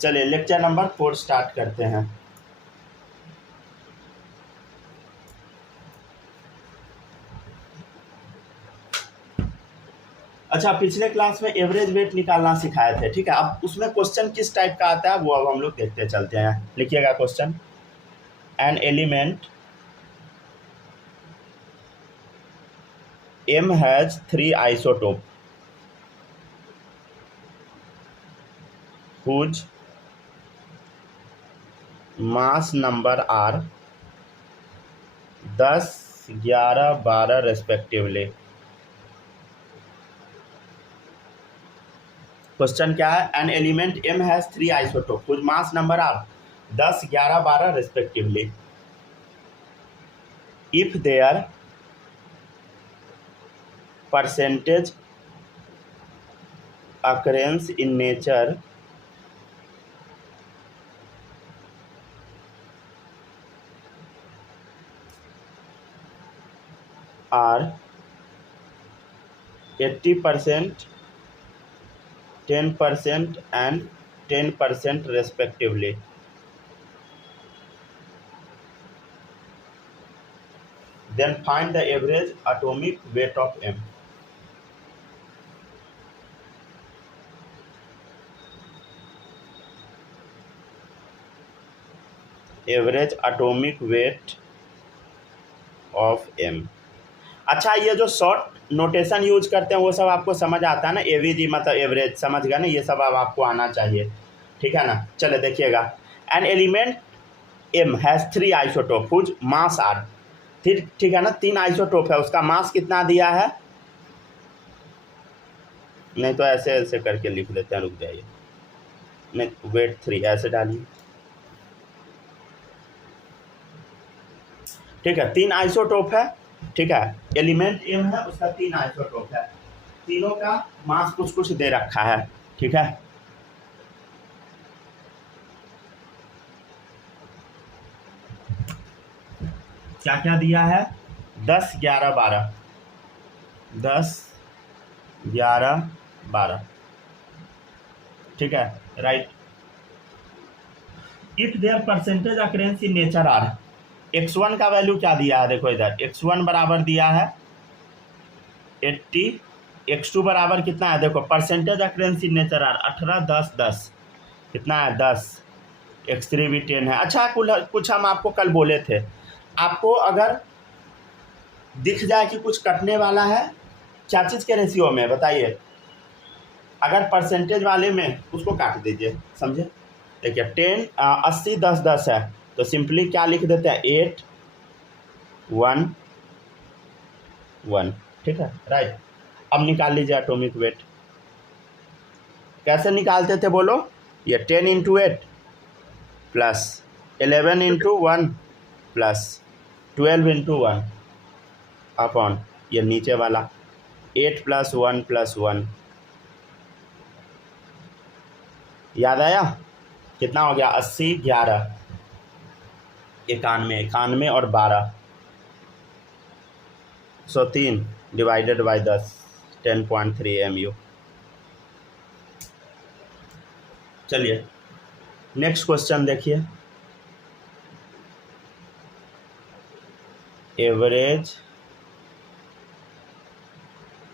चलिए lecture number 4 start करते हैं। अच्छा, पिछले क्लास में एवरेज वेट निकालना सिखाए थे, ठीक है। अब उसमें क्वेश्चन किस टाइप का आता है वो अब हम लोग देखते चलते हैं। लिखिएगा question, N element M has 3 isotope whose mass number are 10, 11, 12 respectively। Question क्या है? N element M has 3 isotope whose mass number are 10, 11, 12 respectively। if their percentage occurrence in nature are 80%, 10% and 10% respectively, then find the average atomic weight of M। Average atomic weight of M। अच्छा, ये जो short notation use करते हैं वो सब आपको समझ आता है ना? एवीजी मतलब एवरेज, समझ गया ना? ये सब अब आपको आना चाहिए, ठीक है ना? चले देखिएगा, an element M has 3 isotope whose mass are, ठीक है ना? 3 आइसोटोप है, उसका मास कितना दिया है? नहीं तो ऐसे ऐसे करके लिख देते हैं, रुक जाइए, नहीं वेट 3 ऐसे डालिए, ठीक है। 3 आइसोटोप है, ठीक है। एलिमेंट M है, उसका 3 आइसोटोप है, तीनों का मास कुछ कुछ दे रखा है, ठीक है। क्या क्या दिया है? 10, 11, 12, 10, 11, 12, ठीक है, right. If there percentage occurrence in nature are, x1 का वैल्यू क्या दिया है? देखो इधर x1 बराबर दिया है 80, x2 बराबर कितना है? देखो percentage occurrence in nature are 18, 10, 10 कितना है? 10, x3 भी 10 है। अच्छा, कुछ हम आपको कल बोले थे, आपको अगर दिख जाए कि कुछ कटने वाला है, क्या चीज़ के रेशियो में बताइए? अगर परसेंटेज वाले में उसको काट दीजिए, समझे? देखिए 10, 80, 10, 10 है, तो सिंपली क्या लिख देते हैं? 8, 1, 1, ठीक है, राइट। अब निकाल लीजिए एटॉमिक वेट। कैसे निकालते थे बोलो? ये 10 into 8 plus 11 into 1 plus 12 into 1 upon ये नीचे वाला 8 प्लस 1 प्लस 1, याद आया? कितना हो गया? 80, 11, 91, 91 और 12, 103 डिवाइडेड बाई 10, 10.3 MU। चलिए नेक्स्ट क्वेश्चन देखिए, एवरेज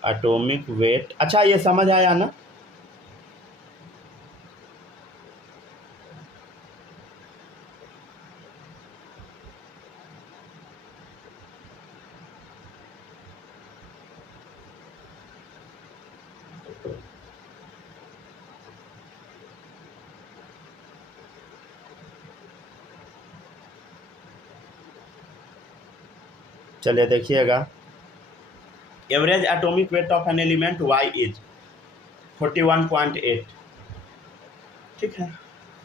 एटॉमिक वेट। अच्छा, ये समझ आया ना? चलिए देखिएगा, average atomic weight of an element Y is 41.8, ठीक है।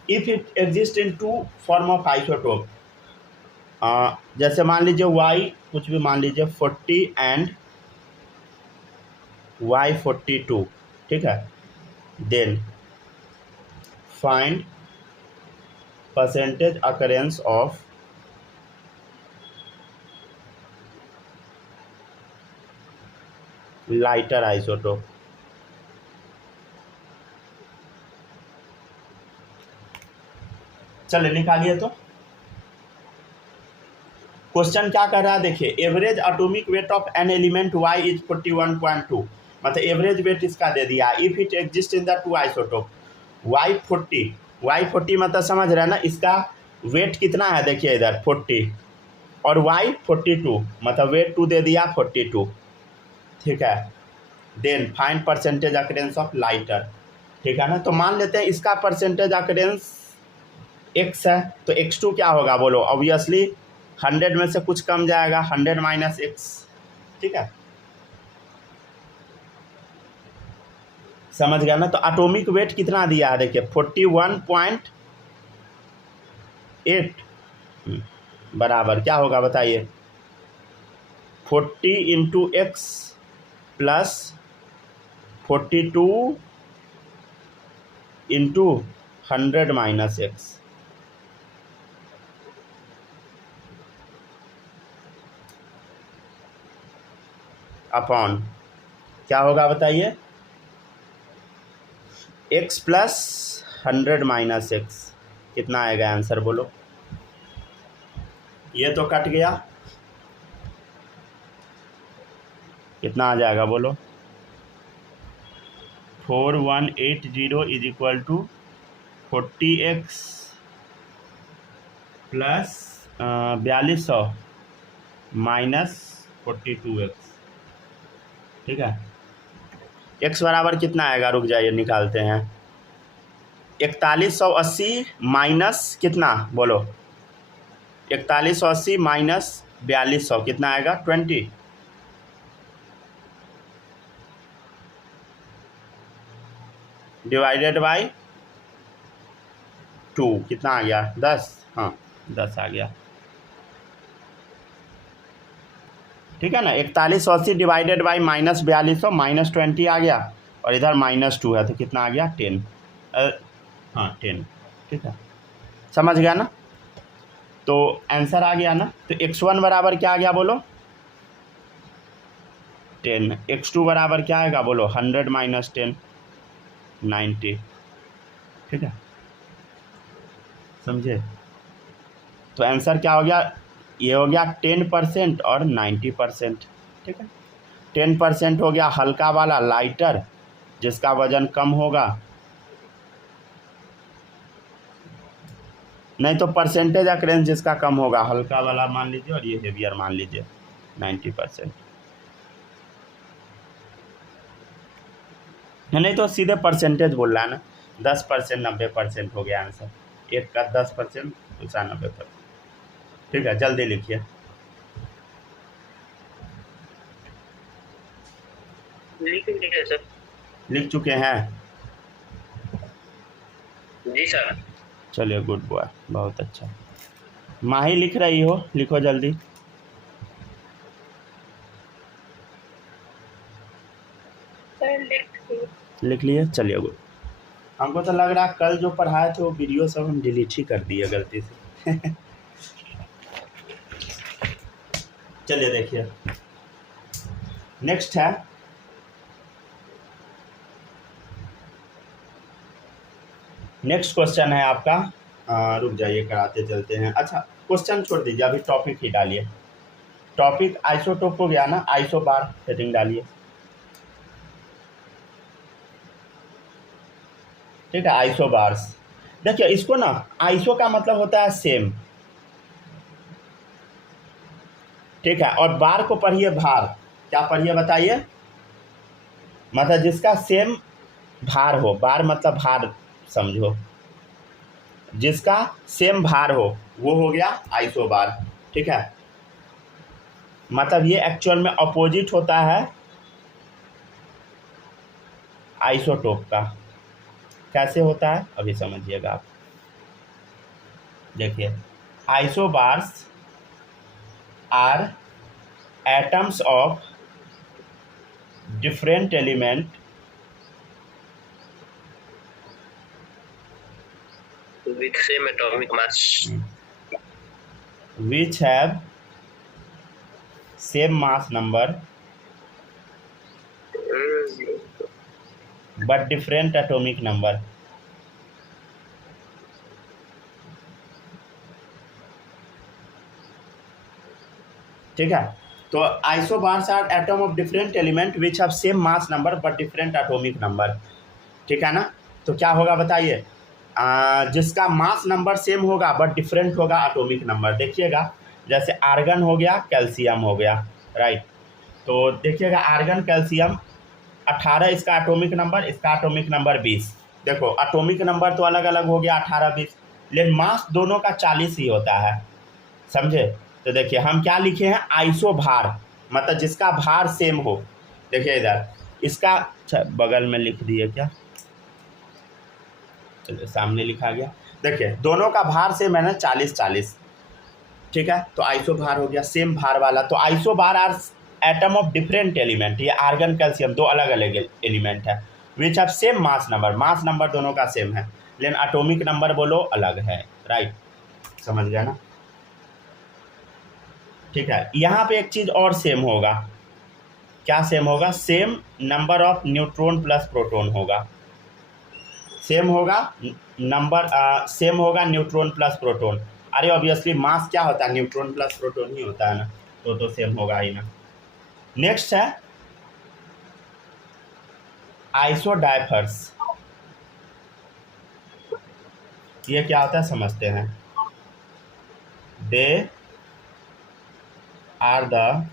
If it exist in 2 form of isotope, जैसे मान लीजिए Y कुछ भी मान लीजिए 40 एंड Y42, ठीक है, then find percentage occurrence of lighter isotope. चलिए निकालिए तो। क्वेश्चन क्या कर रहा है देखिए, average atomic weight of an element y is 41.2, मतलब एवरेज वेट इसका दे दिया। If it exist in the two isotope y40 मतलब समझ रहे हैं ना, इसका वेट कितना है देखिए इधर 40 और y 42, मतलब वेट 2 दे दिया 42, ठीक है। Then find percentage occurrence of lighter, ठीक है ना। तो मान लेते हैं इसका परसेंटेज अकरेंस x है, तो x2 क्या होगा बोलो, ऑब्वियसली 100 में से कुछ कम जाएगा, 100 माइनस x, ठीक है, समझ गया ना। तो एटॉमिक वेट कितना दिया है देखिए 41.8 बराबर क्या होगा बताइए, 40 into x plus 42 into 100 minus x, upon क्या होगा बताइए, x प्लस 100 माइनस एक्स, कितना आएगा आंसर बोलो। ये तो कट गया, कितना आ जाएगा बोलो, 4180 is equal to 40x plus 4200 minus 42x, ठीक है। x बराबर कितना आएगा, रुक जाइए निकालते हैं, 4180 माइनस कितना बोलो, 4180 माइनस 4200 कितना आएगा 20, डिवाइडेड बाई 2 कितना आ गया 10, हाँ 10 आ गया, ठीक है ना। 4180 डिवाइडेड बाई माइनस 4200 माइनस 20 आ गया, और इधर -2 है तो कितना आ गया 10, हाँ 10, ठीक है, समझ गया ना। तो आंसर आ गया ना। तो x1 बराबर क्या आ गया बोलो 10, x2 बराबर क्या आएगा बोलो 100 माइनस 10 90, ठीक है, समझे। तो आंसर क्या हो गया, ये हो गया 10% और 90%, ठीक है। 10% हो गया हल्का वाला लाइटर जिसका वजन कम होगा, नहीं तो परसेंटेज अकरेंस जिसका कम होगा, हल्का वाला मान लीजिए और ये हेवियर मान लीजिए 90%, नहीं तो सीधे परसेंटेज बोल रहा है ना, 10% 90% हो गया आंसर, एक का 10% दूसरा 90%, ठीक है। जल्दी लिखिए, लिख चुके हैं जी सर, चलिए गुड बॉय, बहुत अच्छा। माही लिख रही हो, लिखो जल्दी, लिख लिए, चलिए गुड। हमको तो लग रहा है कल जो पढ़ाए थे वो वीडियो सब हम डिलीट ही कर दिए गलती से चलिए देखिए, नेक्स्ट है नेक्स्ट क्वेश्चन है आपका, रुक जाइए कराते चलते हैं। अच्छा क्वेश्चन छोड़ दीजिए, अभी टॉपिक ही डालिए। टॉपिक आइसोटोप हो गया ना, आइसो बार सेटिंग डालिए, ठीक है। आइसो बार्स देखिए, इसको ना आइसो का मतलब होता है सेम, ठीक है, और बार को पढ़िए भार, क्या पढ़िए बताइए, मतलब जिसका सेम भार हो, बार मतलब भार समझो, जिसका सेम भार हो वो हो गया आइसो बार, ठीक है। मतलब ये एक्चुअल में अपोजिट होता है आइसोटोप का। कैसे होता है अभी समझिएगा आप, देखिए isobars are atoms of different element with same atomic mass which have same mass number but different atomic number, ठीक है। तो isobars are atom of different element which have same mass number but different atomic number, ठीक है ना। तो क्या होगा बताइए, जिसका मास नंबर सेम होगा बट डिफरेंट होगा एटॉमिक नंबर। देखिएगा जैसे आर्गन हो गया, कैल्शियम हो गया, राइट। तो देखिएगा आर्गन कैल्शियम 18 इसका एटॉमिक नंबर, इसका एटॉमिक नंबर 20। देखो एटॉमिक नंबर तो अलग अलग हो गया 18-20, लेकिन मास दोनों का 40 ही होता है, समझे। तो देखिए हम क्या लिखे हैं, आइसो भार, मतलब जिसका भार सेम हो। देखिए इधर इसका बगल में लिख दिए क्या, चलिए सामने लिखा गया। देखिए दोनों का भार सेम है ना, 40-40, ठीक है। तो आइसो भार हो गया सेम भार वाला। तो आइसो भार are atom of different element, ये आर्गन कैल्शियम दो अलग अलग एलिमेंट है, which have same mass number, mass number दोनों का सेम है, लेकिन एटॉमिक नंबर बोलो अलग है, राइट, समझ गया ना। ठीक है, यहाँ पे एक चीज़ और सेम होगा, क्या सेम होगा, same number of neutron plus proton होगा, सेम होगा नंबर, सेम होगा न्यूट्रॉन प्लस प्रोटॉन। अरे ऑब्वियसली मास क्या होता है, न्यूट्रॉन प्लस प्रोटॉन ही होता है ना, तो सेम होगा ही ना। नेक्स्ट है आइसोडाइफर्स, ये क्या होता है समझते हैं। They are the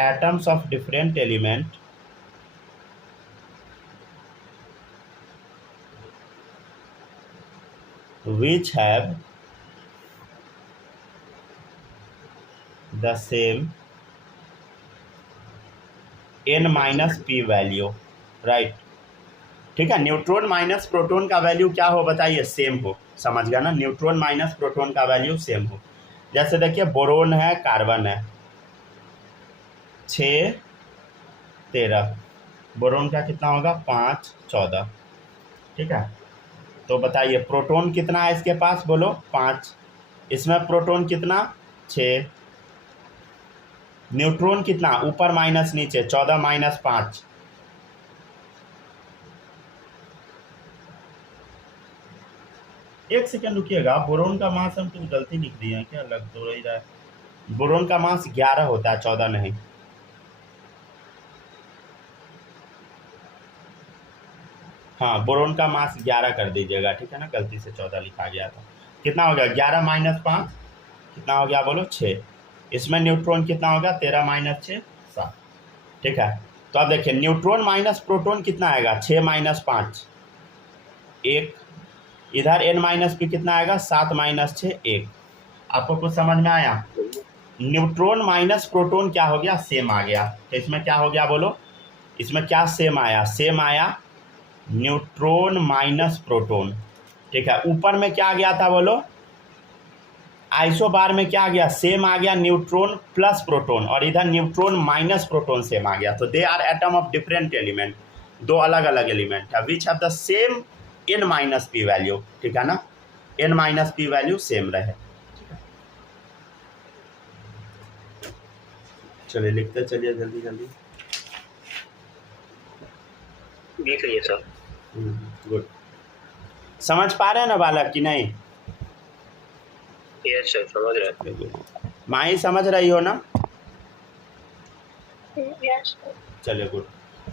atoms of different element which have the same n minus P value, right, ठीक है। न्यूट्रॉन माइनस प्रोटॉन का वैल्यू क्या हो बताइए, सेम हो, समझ गया ना, न्यूट्रॉन माइनस प्रोटॉन का वैल्यू सेम हो। जैसे देखिए बोरोन है, कार्बन है, 6-13, बोरोन का कितना होगा 5-14, ठीक है। तो बताइए प्रोटॉन कितना है इसके पास, बोलो 5, इसमें प्रोटॉन कितना 6, न्यूट्रॉन कितना ऊपर माइनस नीचे 14-5, एक सेकंड रुकिएगा, बोरोन का मास हम तो गलती लिख दिए हैं क्या, लग तो रही रहा है, बोरोन का मास 11 होता है, 14 नहीं। हाँ बोरोन का मास 11 कर दीजिएगा, ठीक है ना, गलती से 14 लिखा गया था। कितना हो गया 11-5, कितना हो गया बोलो 6, इसमें न्यूट्रॉन कितना होगा 13-6 7, ठीक है। तो अब देखिए न्यूट्रॉन माइनस प्रोटॉन कितना आएगा 6-5 1, इधर n माइनस पी कितना आएगा 7-6 1। आपको कुछ समझ में आया, न्यूट्रॉन माइनस प्रोटॉन क्या हो गया सेम आ गया। तो इसमें क्या हो गया बोलो, इसमें क्या सेम आया, सेम आया न्यूट्रॉन माइनस प्रोटॉन, ठीक है। ऊपर में क्या आ गया था बोलो, आइसोबार में क्या आ गया, सेम आ गया न्यूट्रॉन प्लस प्रोटॉन, और इधर न्यूट्रॉन माइनस प्रोटॉन सेम आ गया। तो they are atom of different element, दो अलग अलग एलिमेंट है, which have the same n minus P value, ठीक है ना, n minus P value same रहे। चलिए लिखते चलिए जल्दी जल्दी, लिख लिए सर। गुड, समझ पा रहे हैं ना बालक कि नहीं, यस सर समझ रहे हैं। माही समझ रही हो ना, यस। चलिए गुड।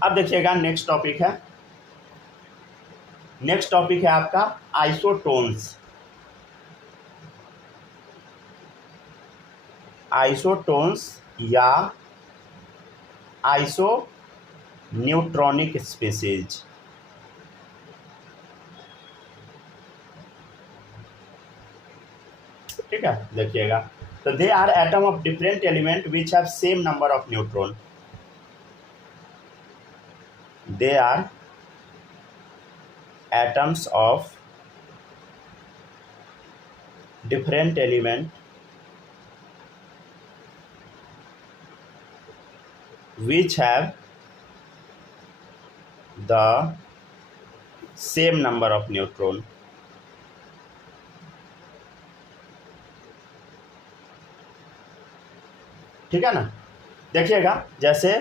अब देखिएगा नेक्स्ट टॉपिक है, नेक्स्ट टॉपिक है आपका आइसोटोन्स, आइसोटोन्स या आइसो न्यूट्रॉनिक स्पीसीज, ठीक है। देखिएगा तो they are atom of different element which have same number of neutron, they are atoms of different element which have the same number of neutron, ठीक है ना। देखिएगा जैसे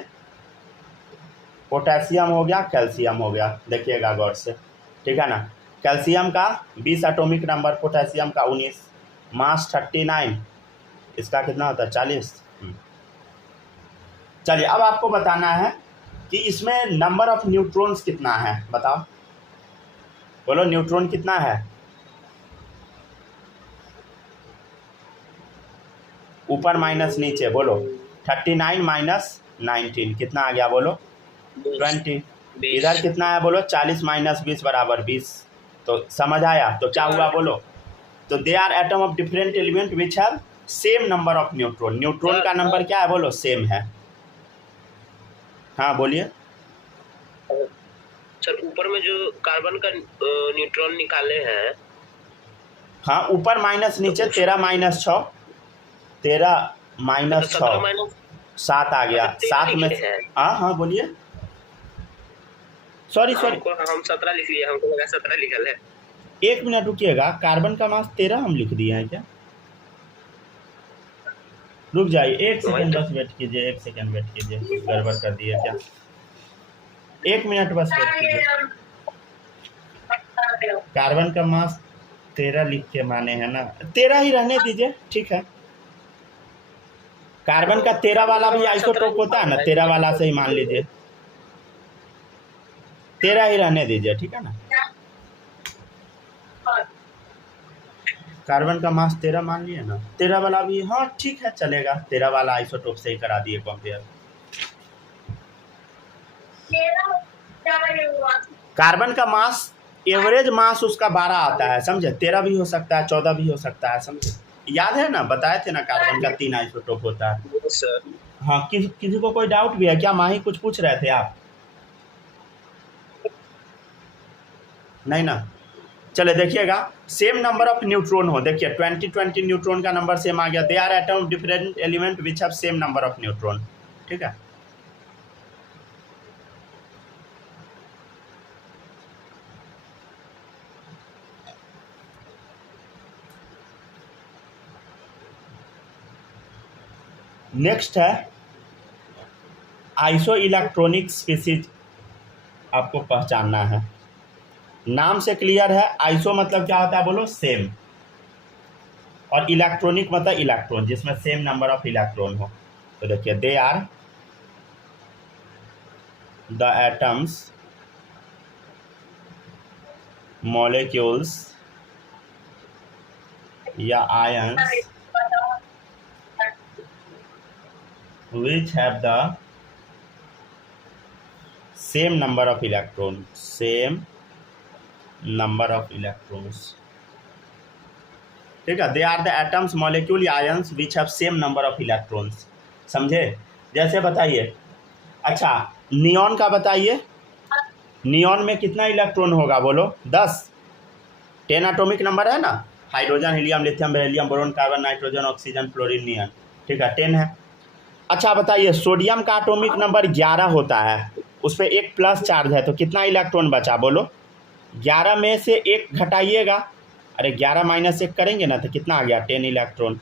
पोटेशियम हो गया, कैल्शियम हो गया, देखिएगा गौर से, ठीक है ना। कैल्शियम का 20 एटॉमिक नंबर, पोटेशियम का 19, मास 39, इसका कितना होता है 40। चलिए अब आपको बताना है कि इसमें नंबर ऑफ न्यूट्रॉन्स कितना है, बताओ, बोलो न्यूट्रॉन कितना है, ऊपर माइनस नीचे बोलो। 39 माइनस 19 कितना आ गया बोलो 20। इधर कितना है बोलो 40 माइनस 20 बराबर 20। तो समझ आया, तो क्या हुआ बोलो, तो they are atom of different element which have same number of neutron. Neutron का नंबर क्या है बोलो सेम है। हाँ बोलिए सर। ऊपर में जो कार्बन का न्यूट्रॉन निकाले हैं, हाँ ऊपर माइनस नीचे 13 माइनस 6, 13 माइनस 6 7 आ गया, 7 में हाँ बोलिए, सॉरी हम 17 लिख लिए, हमको लगा 17 लिखल है। 1 मिनट रुकिएगा, कार्बन का मास 13 हम लिख दिए हैं क्या, रुक जाइए 1 सेकंड बस वेट कीजिए, 1 सेकंड वेट कीजिए, गड़बड़ कर दिए क्या, 1 मिनट बस वेट कीजिए। कार्बन का मास 13 लिख के माने है ना, 13 ही रहने दीजिए, ठीक है। कार्बन का 13 वाला भी आइसोटोप होता है ना, 13 वाला से ही मान लीजिए, 13 ही रहने दीजिए, ठीक है ना। कार्बन का मास 13 मान लिए ना, 13 वाला भी हाँ ठीक है चलेगा, 13 वाला आइसोटोप से ही करा दिए कंपेयर। कार्बन का मास एवरेज मास उसका 12 आता है, समझे, 13 भी हो सकता है 14 भी हो सकता है, समझे, याद है ना, बताए थे ना कार्बन का 3 आइसोटोप होता है। हाँ किसी को कोई डाउट भी है क्या, माही कुछ पूछ रहे थे आप, नहीं ना। चले देखिएगा, सेम नंबर ऑफ न्यूट्रॉन हो, देखिए 20 न्यूट्रॉन का नंबर सेम आ गया, they are atom different element which have same number of neutron, ठीक है। नेक्स्ट है आइसो इलेक्ट्रॉनिक स्पीसीज, आपको पहचानना है, नाम से क्लियर है, आइसो मतलब क्या होता है बोलो सेम, और इलेक्ट्रॉनिक मतलब इलेक्ट्रॉन जिसमें सेम नंबर ऑफ इलेक्ट्रॉन हो। तो देखिए they are the atoms molecules या ions which have the same number of electrons, ठीक है, they are the atoms molecule या ions which have same number of electrons, समझे। जैसे बताइए, अच्छा नियॉन का बताइए, नियॉन में कितना इलेक्ट्रॉन होगा बोलो 10, 10 एटॉमिक नंबर है ना, hydrogen helium lithium beryllium boron carbon nitrogen oxygen fluorine neon, ठीक है 10 है। अच्छा बताइए सोडियम का एटॉमिक नंबर 11 होता है, उस पर 1 प्लस चार्ज है, तो कितना इलेक्ट्रॉन बचा बोलो, 11 में से 1 घटाइएगा, अरे 11 माइनस 1 करेंगे ना तो कितना आ गया 10 इलेक्ट्रॉन,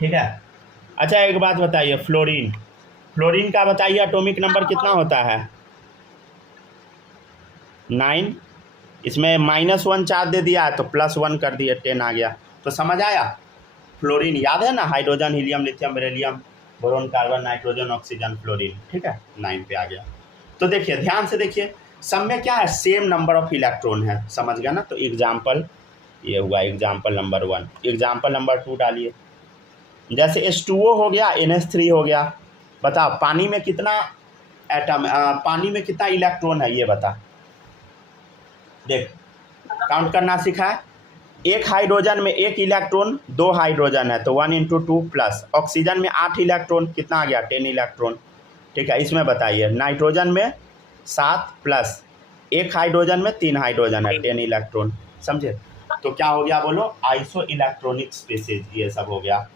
ठीक है। अच्छा एक बात बताइए, फ्लोरीन का बताइए एटॉमिक नंबर कितना होता है 9, इसमें -1 चार्ज दे दिया है तो +1 कर दिए 10 आ गया, तो समझ आया। फ्लोरीन याद है ना, hydrogen helium lithium beryllium boron carbon nitrogen oxygen fluorine, ठीक है 9 पे आ गया। तो देखिए ध्यान से देखिए, सब में क्या है सेम नंबर ऑफ इलेक्ट्रॉन है, समझ गया ना। तो एग्जाम्पल ये हुआ एग्जाम्पल नंबर 1, एग्जाम्पल नंबर 2 डालिए, जैसे H2O हो गया, NH3 हो गया, बताओ पानी में कितना एटम, पानी में कितना इलेक्ट्रॉन है ये बता, देख काउंट करना सीखा है, एक हाइड्रोजन में 1 इलेक्ट्रॉन, 2 हाइड्रोजन है तो 1 × 2 प्लस, ऑक्सीजन में 8 इलेक्ट्रॉन कितना आ गया 10 इलेक्ट्रॉन, ठीक है। इसमें बताइए नाइट्रोजन में 7 प्लस 1 हाइड्रोजन में 3 हाइड्रोजन है 10 इलेक्ट्रॉन, समझे। तो क्या हो गया बोलो आइसो इलेक्ट्रॉनिक स्पीसीज, ये सब हो गया।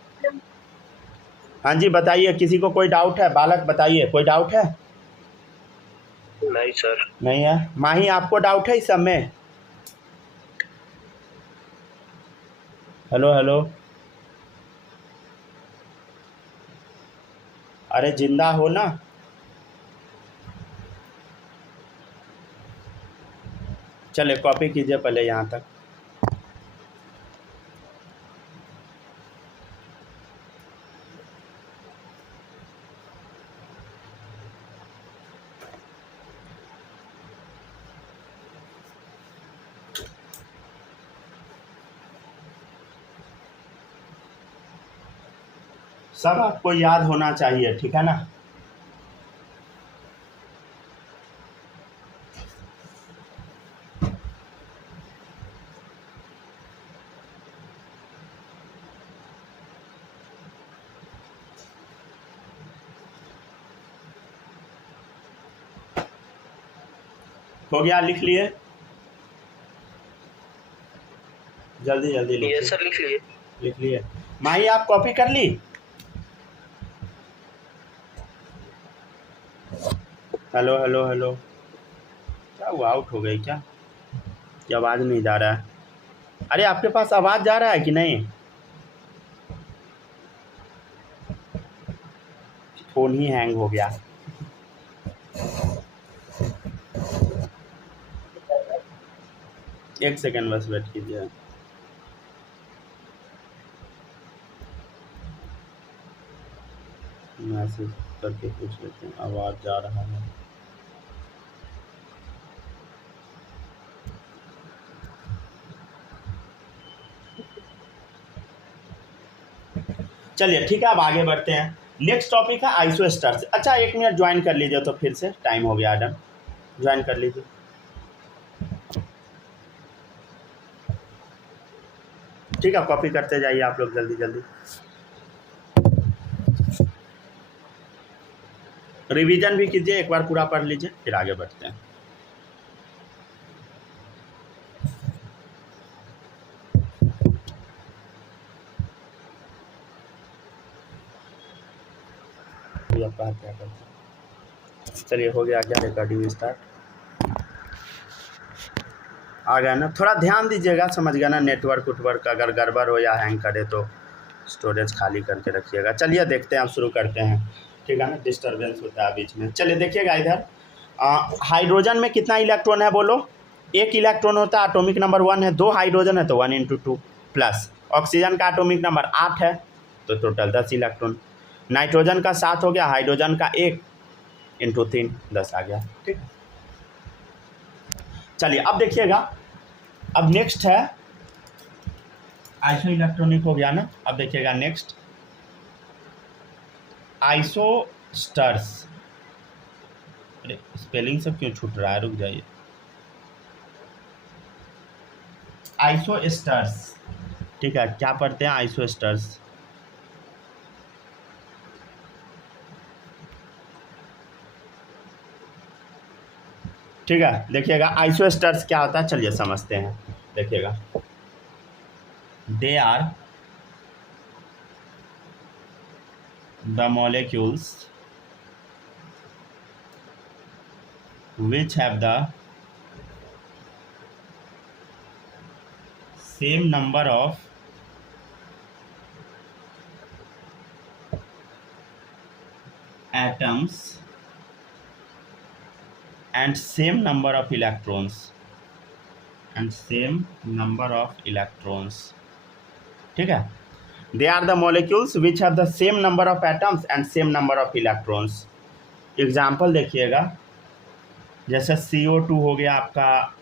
हाँ जी बताइए, किसी को कोई डाउट है, बालक बताइए कोई डाउट है। नहीं सर, नहीं है। माही आपको डाउट है इस सब में, हेलो हेलो, अरे जिंदा हो ना, चले कॉपी कीजिए पहले यहाँ तक। सब आपको याद होना चाहिए, ठीक है ना। हो गया, लिख लिए, जल्दी जल्दी यस लिखिए। सर, लिख लिए। लिख लिए। माही आप कॉपी कर ली? हेलो हेलो हेलो, क्या हुआ, आउट हो गई क्या? ये आवाज़ नहीं जा रहा है? अरे आपके पास आवाज़ जा रहा है कि नहीं? फ़ोन ही हैंग हो गया। एक सेकंड बस वेट कीजिए। मैसेज करके पूछ लेते हैं, आवाज़ जा रहा है। चलिए ठीक है, अब आगे बढ़ते हैं। नेक्स्ट टॉपिक है आइसोस्टर्स। अच्छा 1 मिनट ज्वाइन कर लीजिए, तो फिर से टाइम हो गया डन, ज्वाइन कर लीजिए। ठीक है, कॉपी करते जाइए आप लोग जल्दी जल्दी। रिवीजन भी कीजिए, एक बार पूरा पढ़ लीजिए, फिर आगे बढ़ते हैं। क्या करते हैं, चलिए हो गया क्या, रिकॉर्डिंग स्टार्ट। आ गया ना, थोड़ा ध्यान दीजिएगा, समझ गया ना। नेटवर्क उटवर्क अगर गड़बड़ हो या हैंग करे तो स्टोरेज खाली करके रखिएगा। चलिए देखते हैं, अब शुरू करते हैं, ठीक है ना। डिस्टर्बेंस होता है बीच में। चलिए देखिएगा इधर, हाइड्रोजन में कितना इलेक्ट्रॉन है बोलो? 1 इलेक्ट्रॉन होता है, एटॉमिक नंबर 1 है। 2 हाइड्रोजन है तो 1 × 2 प्लस ऑक्सीजन का एटॉमिक नंबर 8 है तो टोटल 10 इलेक्ट्रॉन। नाइट्रोजन का 7 हो गया, हाइड्रोजन का 1 × 3 10 आ गया, ठीक है। चलिए अब देखिएगा, अब नेक्स्ट है आइसो इलेक्ट्रॉनिक, हो गया ना। अब देखिएगा नेक्स्ट आइसोस्टर्स। अरे स्पेलिंग सब क्यों छूट रहा है, रुक जाइए। आइसोस्टर्स, ठीक है, क्या पढ़ते हैं आइसोस्टर्स? ठीक है, देखिएगा आइसोस्टर्स क्या होता है, चलिए समझते हैं। देखिएगा, they are the molecules which have the same number of atoms and same number of electrons ठीक है। they are the molecules which have the same number of atoms and same number of electrons। Example देखिएगा, जैसे CO2 हो गया आपका,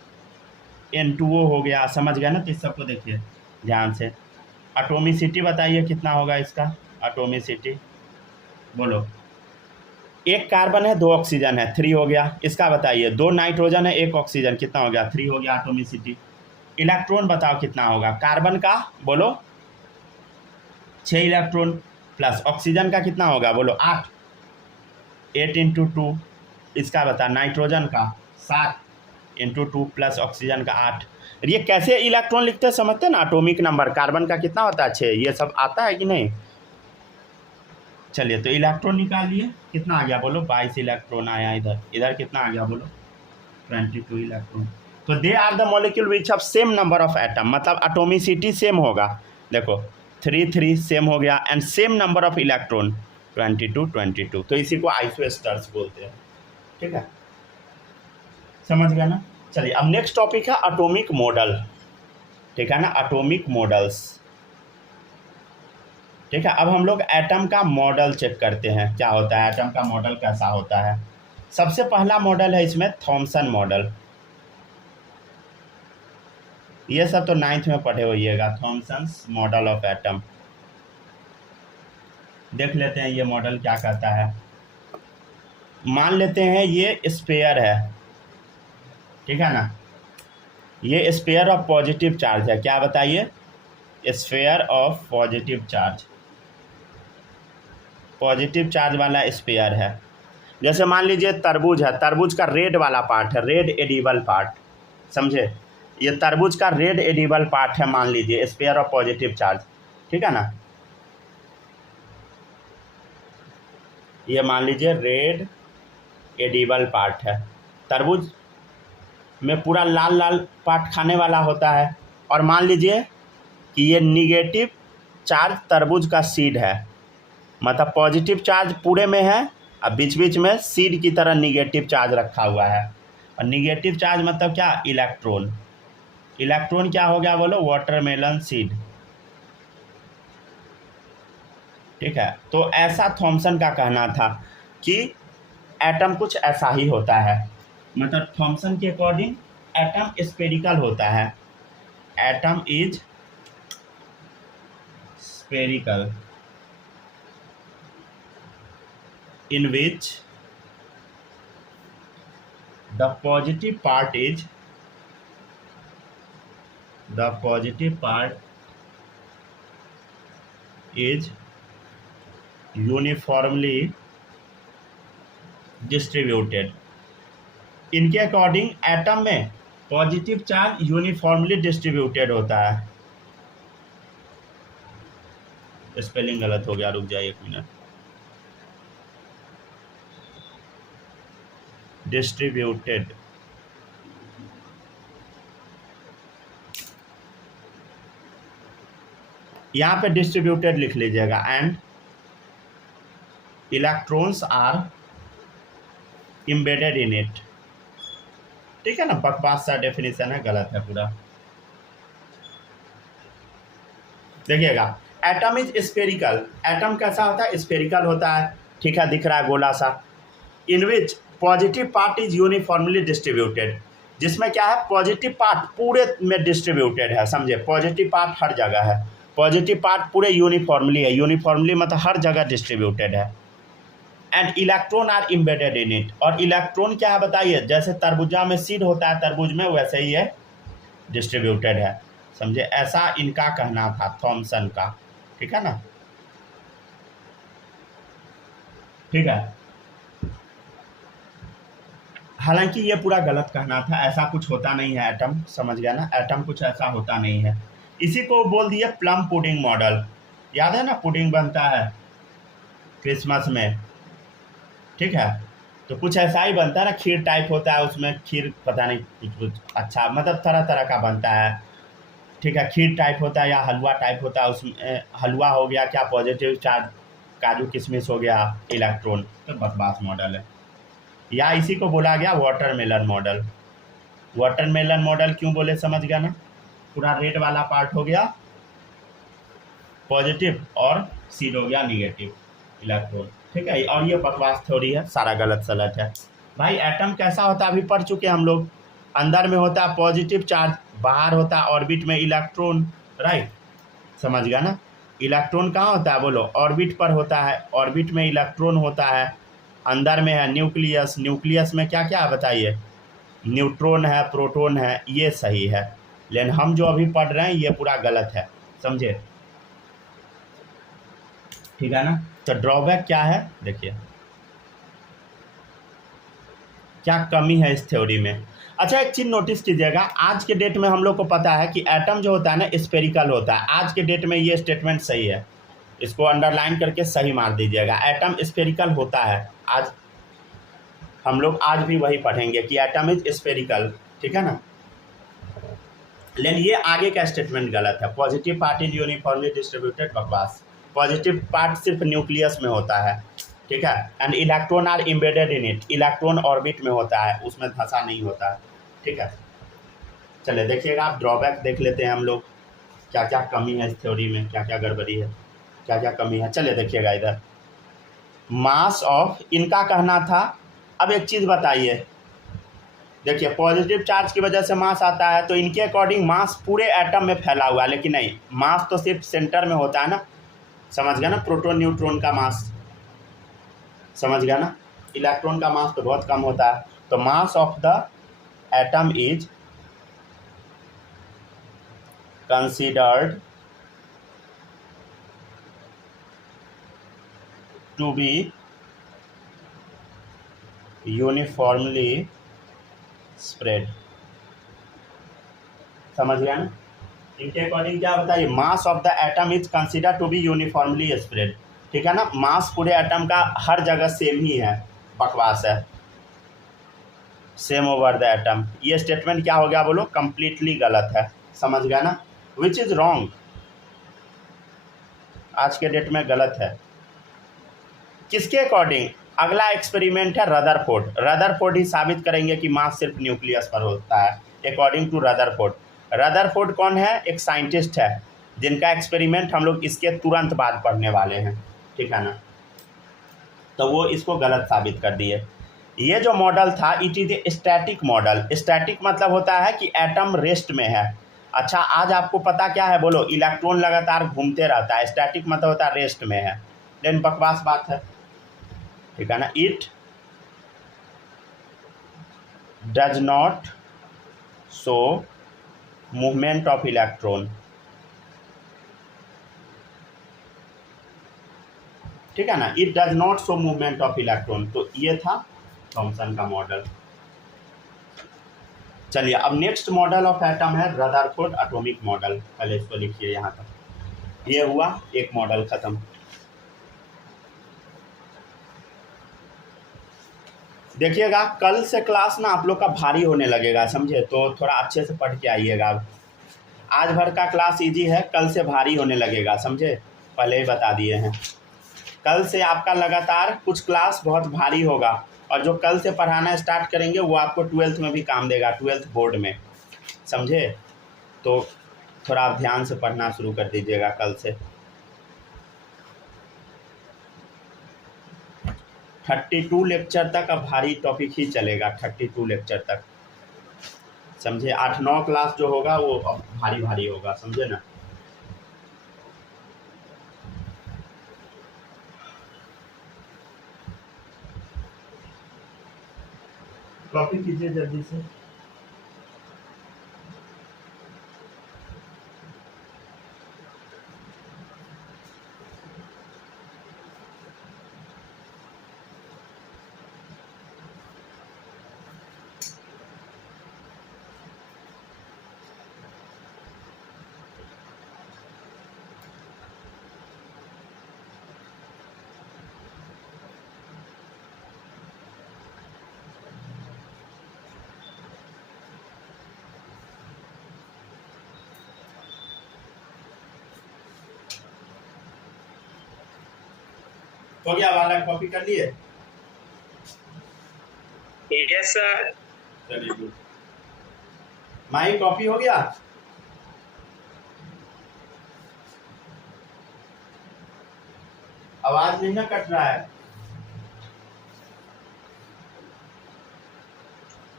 N2O हो गया, समझ गया ना। तो इस सबको देखिए ध्यान से। एटॉमिसिटी बताइए कितना होगा इसका, एटॉमिसिटी बोलो। 1 कार्बन है 2 ऑक्सीजन है, 3 हो गया। इसका बताइए, 2 नाइट्रोजन है 1 ऑक्सीजन, कितना हो गया, 3 हो गया एटॉमिसिटी। इलेक्ट्रॉन बताओ कितना होगा, कार्बन का बोलो 6 इलेक्ट्रॉन, प्लस ऑक्सीजन का कितना होगा बोलो 8 × 2। इसका बता, नाइट्रोजन का 7 × 2 प्लस ऑक्सीजन का 8। ये कैसे इलेक्ट्रॉन लिखते हैं समझते हैं ना, एटॉमिक नंबर। कार्बन का कितना होता है 6, ये सब आता है कि नहीं? चलिए तो इलेक्ट्रॉन निकाल लिए, कितना आ गया बोलो, 22 इलेक्ट्रॉन आया। इधर कितना आ गया बोलो, 22 इलेक्ट्रॉन। तो they are the molecule which have same number of atom, मतलब एटॉमिसिटी सेम होगा। देखो 3 3 सेम हो गया, and same number of electron 22 22। तो इसी को आइसोस्टर्स बोलते हैं, ठीक है, समझ गया ना। चलिए अब नेक्स्ट टॉपिक है एटॉमिक मॉडल, ठीक है ना, एटॉमिक मॉडल्स, ठीक है। अब हम लोग एटम का मॉडल चेक करते हैं, क्या होता है एटम का मॉडल, कैसा होता है। सबसे पहला मॉडल है इसमें थॉमसन मॉडल। ये सब तो 9th में पढ़े होइएगा, थॉमसन्स मॉडल ऑफ एटम। देख लेते हैं ये मॉडल क्या कहता है। मान लेते हैं ये स्फीयर है, ठीक है ना, ये स्फीयर ऑफ पॉजिटिव चार्ज है। क्या बताइए? Sphere of positive charge, positive charge वाला स्फीयर है। जैसे मान लीजिए तरबूज है, तरबूज का रेड वाला पार्ट है, रेड एडिबल पार्ट, समझे? ये तरबूज का रेड एडिबल पार्ट है, मान लीजिए स्फीयर ऑफ पॉजिटिव चार्ज, ठीक है ना। ये मान लीजिए रेड एडिबल पार्ट है, तरबूज में पूरा लाल लाल पार्ट खाने वाला होता है। और मान लीजिए कि ये निगेटिव चार्ज तरबूज का सीड है, मतलब पॉजिटिव चार्ज पूरे में है, अब बीच बीच में सीड की तरह निगेटिव चार्ज रखा हुआ है। और निगेटिव चार्ज मतलब क्या? इलेक्ट्रॉन। इलेक्ट्रॉन क्या हो गया बोलो? वाटरमेलन सीड, ठीक है। तो ऐसा थॉमसन का कहना था कि एटम कुछ ऐसा ही होता है, मतलब थॉमसन के अकॉर्डिंग एटम स्फेरिकल होता है। Atom is spherical in which the positive part is uniformly distributed। इनके अकॉर्डिंग एटम में पॉजिटिव चार्ज यूनिफॉर्मली डिस्ट्रीब्यूटेड होता है। स्पेलिंग गलत हो गया, रुक जाइए एक मिनट। डिस्ट्रीब्यूटेड, यहाँ पे डिस्ट्रीब्यूटेड लिख लीजिएगा। And electrons are embedded in it, ठीक है ना। बकवास सा डेफिनेशन है, गलत है पूरा। देखिएगा, एटम इज स्फेरिकल। एटम कैसा होता है? स्फेरिकल होता है, ठीक है, दिख रहा है गोला सा। In which positive part is uniformly distributed, जिसमें क्या है? पॉजिटिव पार्ट पूरे में डिस्ट्रीब्यूटेड है, समझे? पॉजिटिव पार्ट हर जगह है, पॉजिटिव पार्ट पूरे यूनिफॉर्मली है, यूनिफॉर्मली मतलब हर जगह डिस्ट्रीब्यूटेड है। And electron are embedded in it, और इलेक्ट्रॉन क्या है बताइए? जैसे तरबूजा में सीड होता है तरबूज में, वैसे ही है डिस्ट्रीब्यूटेड है, समझे? ऐसा इनका कहना था, थॉमसन का, ठीक है ना। ठीक है, हालांकि ये पूरा गलत कहना था, ऐसा कुछ होता नहीं है एटम, समझ गया ना। एटम कुछ ऐसा होता नहीं है। इसी को बोल दिए प्लम पुडिंग मॉडल। याद है ना, पुडिंग बनता है क्रिसमस में, ठीक है, तो कुछ ऐसा ही बनता है ना, खीर टाइप होता है उसमें, खीर पता नहीं कुछ अच्छा, मतलब तरह तरह का बनता है, ठीक है। खीर टाइप होता है या हलवा टाइप होता है, उसमें हलवा हो गया क्या? पॉजिटिव चार्ज, काजू किशमिश हो गया इलेक्ट्रॉन, तो बकवास मॉडल है। या इसी को बोला गया वाटरमेलन मॉडल। वाटरमेलन मॉडल क्यों बोले? समझ गया ना, पूरा रेड वाला पार्ट हो गया पॉजिटिव और सीड हो गया निगेटिव इलेक्ट्रॉन, ठीक है। और ये बकवास थ्योरी है, सारा गलत सलत है भाई। एटम कैसा होता है अभी पढ़ चुके हम लोग। अंदर में होता है पॉजिटिव चार्ज, बाहर होता है ऑर्बिट में इलेक्ट्रॉन, राइट, समझ गया ना। इलेक्ट्रॉन कहाँ होता है बोलो? ऑर्बिट पर होता है, ऑर्बिट में इलेक्ट्रॉन होता है। अंदर में है न्यूक्लियस, न्यूक्लियस में क्या क्या है बताइए? न्यूट्रॉन है, प्रोटॉन है, ये सही है। लेकिन हम जो अभी पढ़ रहे हैं ये पूरा गलत है, समझे? ठीक है ना। तो ड्रॉबैक क्या है देखिए, क्या कमी है इस थ्योरी में। अच्छा, एक चीज़ नोटिस कीजिएगा, आज के डेट में हम लोग को पता है कि एटम जो होता है ना स्फेरिकल होता है। आज के डेट में ये स्टेटमेंट सही है, इसको अंडरलाइन करके सही मार दीजिएगा। एटम स्फेरिकल होता है, आज हम लोग आज भी वही पढ़ेंगे कि एटम इज स्फेरिकल, ठीक है ना। लेकिन ये आगे का स्टेटमेंट गलत है। Positive part is uniformly distributed, बकवास। पॉजिटिव पार्ट सिर्फ न्यूक्लियस में होता है, ठीक है। And electron are embedded in it, electron orbit में होता है, उसमें धंसा नहीं होता है, ठीक है। चलिए देखिएगा, आप ड्रॉबैक देख लेते हैं हम लोग, क्या क्या कमी है इस थ्योरी में, क्या क्या गड़बड़ी है, क्या क्या कमी है। चलिए देखिएगा इधर, मास ऑफ, इनका कहना था। अब एक चीज़ बताइए, देखिए पॉजिटिव चार्ज की वजह से मास आता है, तो इनके अकॉर्डिंग मास पूरे एटम में फैला हुआ है, लेकिन नहीं, मास तो सिर्फ सेंटर में होता है ना। समझ गया ना, प्रोटॉन न्यूट्रॉन का मास, समझ गया ना। इलेक्ट्रॉन का मास तो बहुत कम होता है। तो mass of the atom is considered to be uniformly spread. समझ गया ना। इनके अकॉर्डिंग क्या बताइए, mass of the atom is consider to be uniformly spread. ठीक है ना, मास पूरे एटम का हर जगह सेम ही है, बकवास है, सेम ओवर द एटम। ये स्टेटमेंट क्या हो गया बोलो, कंप्लीटली गलत है। समझ गया ना, विच इज रॉन्ग, आज के डेट में गलत है। किसके अकॉर्डिंग, अगला एक्सपेरिमेंट है रदरफोर्ड। रदरफोर्ड ही साबित करेंगे कि मास सिर्फ न्यूक्लियस पर होता है, अकॉर्डिंग टू रदरफोर्ड। रदरफोर्ड कौन है, एक साइंटिस्ट है जिनका एक्सपेरिमेंट हम लोग इसके तुरंत बाद पढ़ने वाले हैं, ठीक है ना। तो वो इसको गलत साबित कर दिए। ये जो मॉडल था it is a static model. Static मतलब होता है कि एटम रेस्ट में है। अच्छा, आज आपको पता क्या है बोलो, इलेक्ट्रॉन लगातार घूमते रहता है, स्टैटिक मतलब होता है रेस्ट में है, लेकिन बकवास बात है, ठीक है ना। It does not show movement of electron, ठीक है ना, it does not show movement of electron. तो ये था थॉमसन का मॉडल। चलिए अब नेक्स्ट मॉडल ऑफ एटम है रदरफोर्ड एटॉमिक मॉडल। पहले इसको लिखिए यहाँ तक, ये हुआ एक मॉडल खत्म। देखिएगा कल से क्लास ना आप लोग का भारी होने लगेगा, समझे, तो थोड़ा अच्छे से पढ़ के आइएगा। आज भर का क्लास इजी है, कल से भारी होने लगेगा, समझे, पहले ही बता दिए हैं। कल से आपका लगातार कुछ क्लास बहुत भारी होगा, और जो कल से पढ़ाना स्टार्ट करेंगे वो आपको 12th में भी काम देगा, 12th बोर्ड में, समझे। तो थोड़ा आप ध्यान से पढ़ना शुरू कर दीजिएगा कल से। 32 लेक्चर तक अब भारी टॉपिक ही चलेगा, 32 लेक्चर तक, समझे। 8-9 क्लास जो होगा वो भारी भारी होगा, समझे ना। कॉपी कीजिए जल्दी से। हो गया वाला, कॉपी कर लिए? Yes sir. चलिए गुड। माई कॉपी हो गया? आवाज नहीं ना कट रहा है?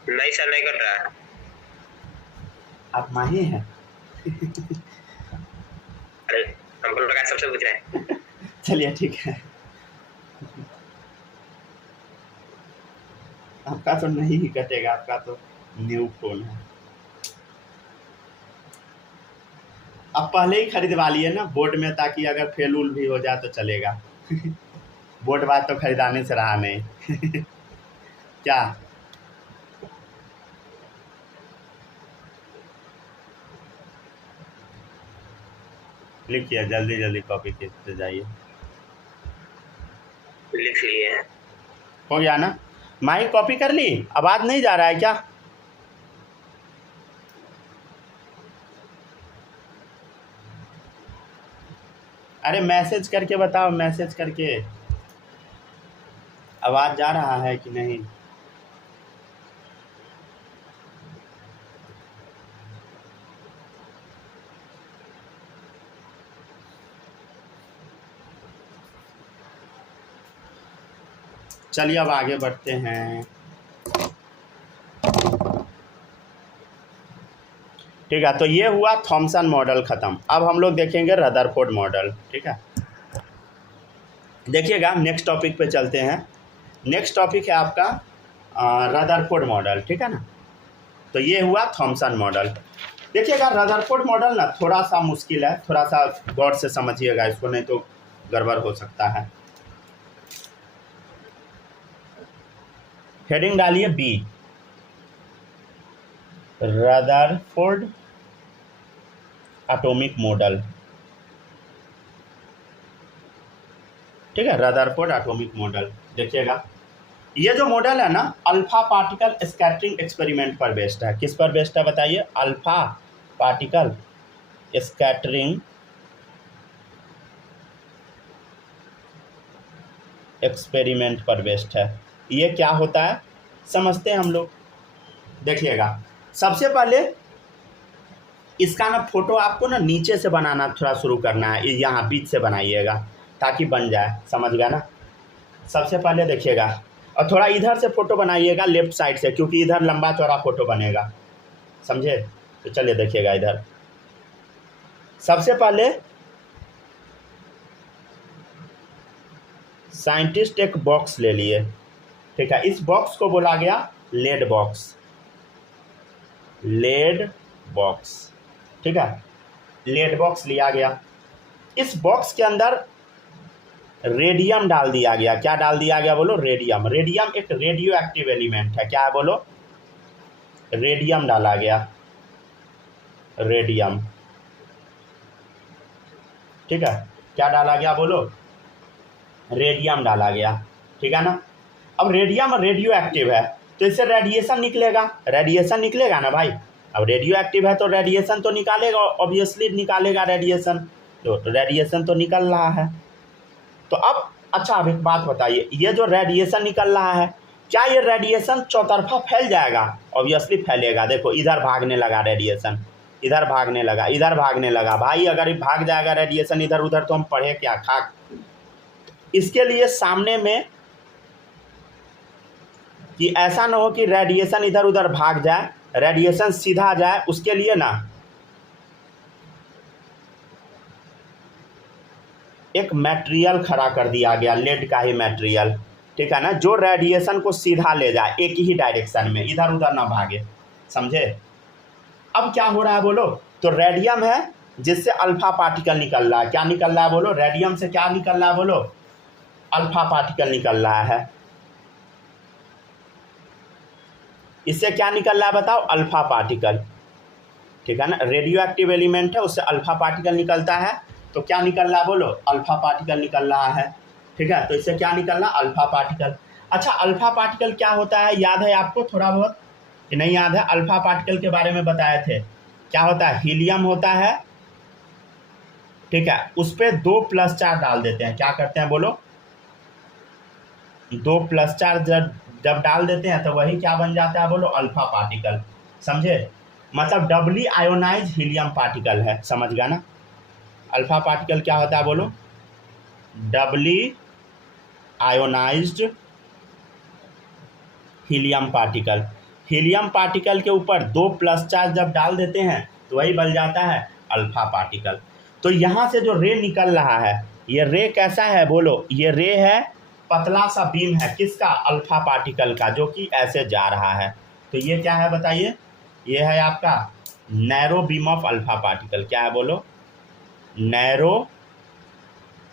नहीं सर, नहीं कट रहा है। आप माही हैं? अरे हमको लगा सबसे पूछ रहे हैं। चलिए ठीक है, आपका तो नहीं ही कटेगा, आपका तो न्यू फोन है। अब पहले ही खरीदवा लिए ना बोर्ड में, ताकि अगर फेल उल भी हो जाए तो चलेगा। बोर्ड बात तो खरीदाने से रहा नहीं। क्या लिखिए, जल्दी जल्दी कॉपी खींचते जाइए। लिख लिए हैं। हो गया ना? माइक कॉपी कर ली? आवाज नहीं जा रहा है क्या? अरे मैसेज करके बताओ, मैसेज करके आवाज जा रहा है कि नहीं? चलिए अब आगे बढ़ते हैं। ठीक है, तो ये हुआ थॉमसन मॉडल ख़त्म। अब हम लोग देखेंगे रदरफोर्ड मॉडल, ठीक है। देखिएगा नेक्स्ट टॉपिक पे चलते हैं। नेक्स्ट टॉपिक है आपका रदरफोर्ड मॉडल, ठीक है ना। तो ये हुआ थॉमसन मॉडल। देखिएगा रदरफोर्ड मॉडल ना थोड़ा सा मुश्किल है, थोड़ा सा गौर से समझिएगा इसको, नहीं तो गड़बड़ हो सकता है। हेडिंग डालिए बी, रदरफोर्ड एटॉमिक मॉडल, ठीक है, रदरफोर्ड एटॉमिक मॉडल। देखिएगा ये जो मॉडल है ना अल्फा पार्टिकल स्कैटरिंग एक्सपेरिमेंट पर बेस्ड है। किस पर बेस्ड है बताइए? अल्फा पार्टिकल स्कैटरिंग एक्सपेरिमेंट पर बेस्ड है। ये क्या होता है समझते हैं हम लोग। देखिएगा सबसे पहले इसका ना फोटो आपको ना नीचे से बनाना थोड़ा शुरू करना है, यहाँ बीच से बनाइएगा ताकि बन जाए, समझ गया ना। सबसे पहले देखिएगा और थोड़ा इधर से फ़ोटो बनाइएगा लेफ़्ट साइड से, क्योंकि इधर लंबा चौड़ा फ़ोटो बनेगा, समझे। तो चलिए देखिएगा इधर। सबसे पहले साइंटिस्ट एक बॉक्स ले लिए, ठीक है। इस बॉक्स को बोला गया लेड बॉक्स, लेड बॉक्स, ठीक है। लेड बॉक्स लिया गया। इस बॉक्स के अंदर रेडियम डाल दिया गया। क्या डाल दिया गया बोलो? रेडियम। रेडियम एक रेडियो एक्टिव एलिमेंट है। क्या है बोलो? रेडियम डाला गया, रेडियम, ठीक है। क्या डाला गया बोलो? रेडियम डाला गया, ठीक है ना। अब रेडियम रेडियो एक्टिव है तो इससे रेडिएशन निकलेगा, रेडिएशन निकलेगा ना भाई। अब रेडियो एक्टिव है तो रेडिएशन तो निकालेगा, ऑब्वियसली निकालेगा रेडिएशन, तो रेडिएशन तो निकल रहा है। तो अब अच्छा अब एक बात बताइए, ये जो रेडिएशन निकल रहा है क्या ये रेडिएशन चौतरफा फैल जाएगा? ऑब्वियसली फैलेगा। देखो इधर भागने लगा रेडिएशन, इधर भागने लगा, इधर भागने लगा। भाई अगर भाग जाएगा रेडिएशन इधर उधर तो हम पढ़े क्या खाक। इसके लिए सामने में कि ऐसा ना हो कि रेडिएशन इधर उधर भाग जाए, रेडिएशन सीधा जाए, उसके लिए ना एक मटेरियल खड़ा कर दिया गया, लेड का ही मटेरियल, ठीक है ना, जो रेडिएशन को सीधा ले जाए एक ही डायरेक्शन में, इधर उधर ना भागे, समझे। अब क्या हो रहा है बोलो? तो रेडियम है जिससे अल्फा पार्टिकल निकल रहा है। क्या निकल रहा है बोलो? रेडियम से क्या निकल रहा है बोलो? अल्फा पार्टिकल निकल रहा है। इससे क्या निकल रहा है बताओ? अल्फा पार्टिकल, ठीक है ना। रेडियो एक्टिव एलिमेंट है, उससे अल्फा पार्टिकल निकलता है। तो क्या निकल रहा है बोलो? अल्फा पार्टिकल निकल रहा है, ठीक है। तो इससे क्या निकल रहा है? Alpha particle. अच्छा अल्फा पार्टिकल क्या होता है याद है आपको थोड़ा बहुत कि नहीं याद है? अल्फा पार्टिकल के बारे में बताए थे। क्या होता है? हीलियम होता है, ठीक है। उस पर 2 प्लस चार्ज डाल देते हैं। क्या करते हैं बोलो? 2 प्लस चार्ज जब डाल देते हैं तो वही क्या बन जाता है बोलो? अल्फा पार्टिकल, समझे। मतलब डबली आयोनाइज हीलियम पार्टिकल है, समझ गया ना। अल्फा पार्टिकल क्या होता है बोलो? Doubly ionized helium particle. Helium particle के ऊपर 2 प्लस चार्ज जब डाल देते हैं तो वही बन जाता है अल्फा पार्टिकल। तो यहाँ से जो रे निकल रहा है ये रे कैसा है बोलो? ये रे है पतला सा बीम है, किसका? अल्फा पार्टिकल का, जो कि ऐसे जा रहा है। तो ये क्या है बताइए? ये है आपका narrow beam of alpha particle. क्या है बोलो? Narrow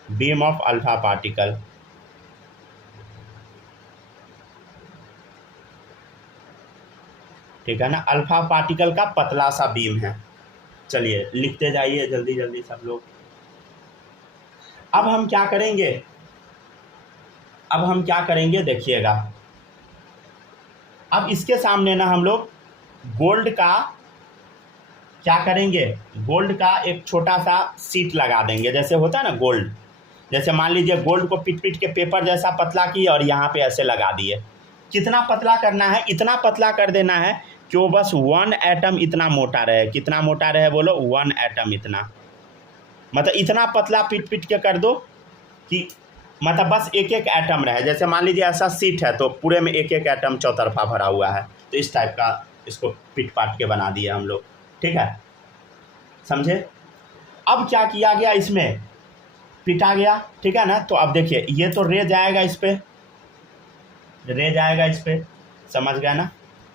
beam of alpha particle, ठीक है ना। अल्फा पार्टिकल का पतला सा बीम है। चलिए लिखते जाइए जल्दी जल्दी सब लोग। अब हम क्या करेंगे? अब हम क्या करेंगे देखिएगा। अब इसके सामने ना हम लोग गोल्ड का क्या करेंगे? गोल्ड का एक छोटा सा सीट लगा देंगे, जैसे होता है ना गोल्ड। जैसे मान लीजिए गोल्ड को पिट पिट के पेपर जैसा पतला किए और यहाँ पे ऐसे लगा दिए। कितना पतला करना है? इतना पतला कर देना है कि वो बस 1 एटम इतना मोटा रहे। कितना मोटा रहे बोलो? 1 एटम इतना। मतलब इतना पतला पिट पिट के कर दो कि मतलब बस एक एक एटम रहे। जैसे मान लीजिए ऐसा सीट है तो पूरे में एक एक एटम चौतरफा भरा हुआ है, तो इस टाइप का इसको पिट पाट के बना दिए हम लोग, ठीक है, समझे। अब क्या किया गया इसमें? पिटा गया, ठीक है ना। तो अब देखिए ये तो रे जाएगा इस पे, रे जाएगा इस पे, समझ गया ना,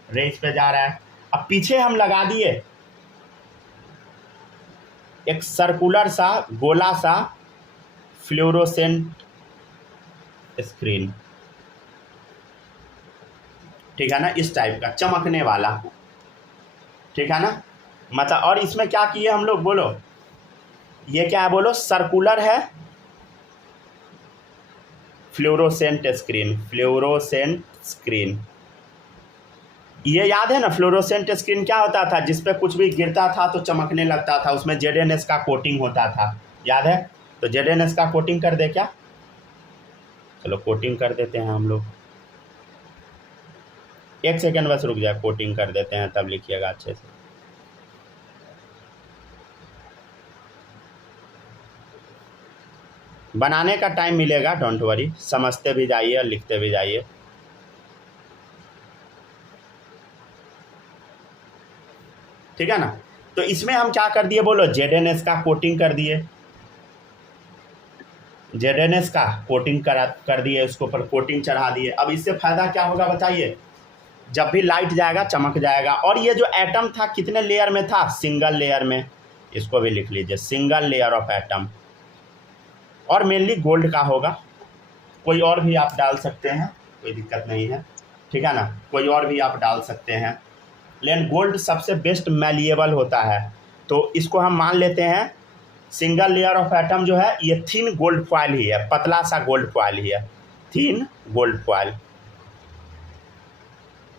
रे इस पे जा रहा है। अब पीछे हम लगा दिए एक सर्कुलर सा गोला सा फ्लोरोसेंट स्क्रीन, ठीक है ना, इस टाइप का चमकने वाला, ठीक है ना। मतलब और इसमें क्या किए हम लोग, बोलो ये क्या है, बोलो सर्कुलर है फ्लोरोसेंट स्क्रीन, फ्लोरोसेंट स्क्रीन। ये याद है ना, फ्लोरोसेंट स्क्रीन क्या होता था, जिस पे कुछ भी गिरता था तो चमकने लगता था, उसमें ZNS का कोटिंग होता था, याद है। तो ZNS का कोटिंग कर दे क्या, चलो कोटिंग कर देते हैं हम लोग, एक सेकेंड बस रुक जाए, कोटिंग कर देते हैं तब लिखिएगा अच्छे से। बनाने का टाइम मिलेगा, डोंट वरी, समझते भी जाइए और लिखते भी जाइए। ठीक है ना। तो इसमें हम क्या कर दिए, बोलो ZNS का कोटिंग कर दिए, ZNS का कोटिंग कर दिए, उसके ऊपर कोटिंग चढ़ा दिए। अब इससे फ़ायदा क्या होगा बताइए, जब भी लाइट जाएगा चमक जाएगा। और ये जो एटम था कितने लेयर में था, सिंगल लेयर में, इसको भी लिख लीजिए, सिंगल लेयर ऑफ एटम, और मेनली गोल्ड का होगा। कोई और भी आप डाल सकते हैं, कोई दिक्कत नहीं है, ठीक है ना, कोई और भी आप डाल सकते हैं, लेकिन गोल्ड सबसे बेस्ट मैलिएबल होता है। तो इसको हम मान लेते हैं सिंगल लेयर ऑफ एटम जो है ये थिन गोल्ड फॉइल ही है, पतला सा गोल्ड फॉइल ही है, थिन गोल्ड फॉइल,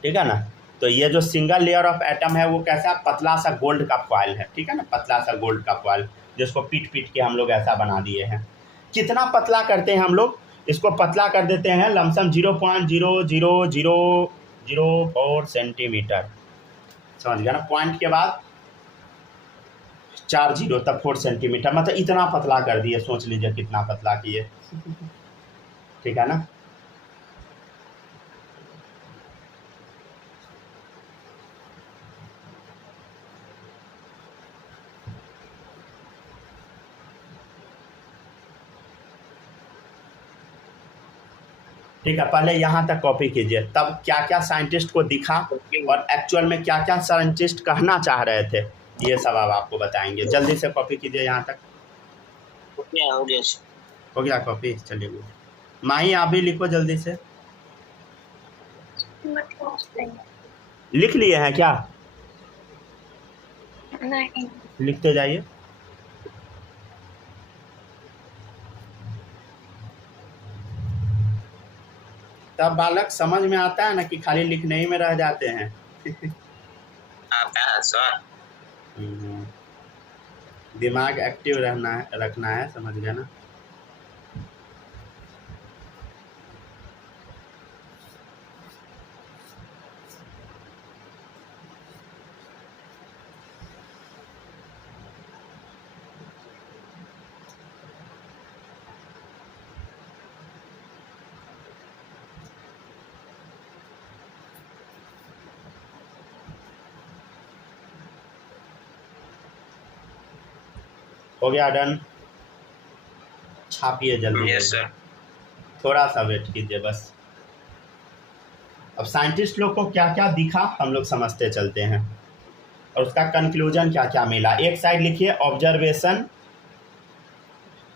ठीक है ना। तो ये जो सिंगल लेयर ऑफ एटम है वो कैसा, पतला सा गोल्ड का फॉइल है, ठीक है ना, पतला सा गोल्ड का फॉइल, जिसको पीट पीट के हम लोग ऐसा बना दिए हैं। कितना पतला करते हैं हम लोग, इसको पतला कर देते हैं लमसम 0.00004 सेंटीमीटर, समझ गया ना, पॉइंट के बाद 4 जीरो तब 4 सेंटीमीटर, मतलब इतना पतला कर दिए, सोच लीजिए कितना पतला किए, ठीक है ना। ठीक है, पहले यहाँ तक कॉपी कीजिए, तब क्या क्या साइंटिस्ट को दिखा और एक्चुअल में क्या क्या साइंटिस्ट कहना चाह रहे थे, ये सब अब आपको बताएंगे। जल्दी से कॉपी कीजिए यहाँ तक, हो गया कॉपी, चलिए गुड। माही आप भी लिखो जल्दी से, लिख लिए हैं क्या, नहीं लिखते जाइए। तब बालक समझ में आता है ना कि खाली लिखने ही में रह जाते हैं। आता है सर। दिमाग एक्टिव रखना है, समझ गया ना। हो गया डन, छापिए जल्दी। Yes sir. थोड़ा सा वेट कीजिए बस। अब साइंटिस्ट लोग को क्या क्या दिखा हम लोग समझते चलते हैं, और उसका कंक्लूजन क्या क्या मिला। एक साइड लिखिए ऑब्जर्वेशन,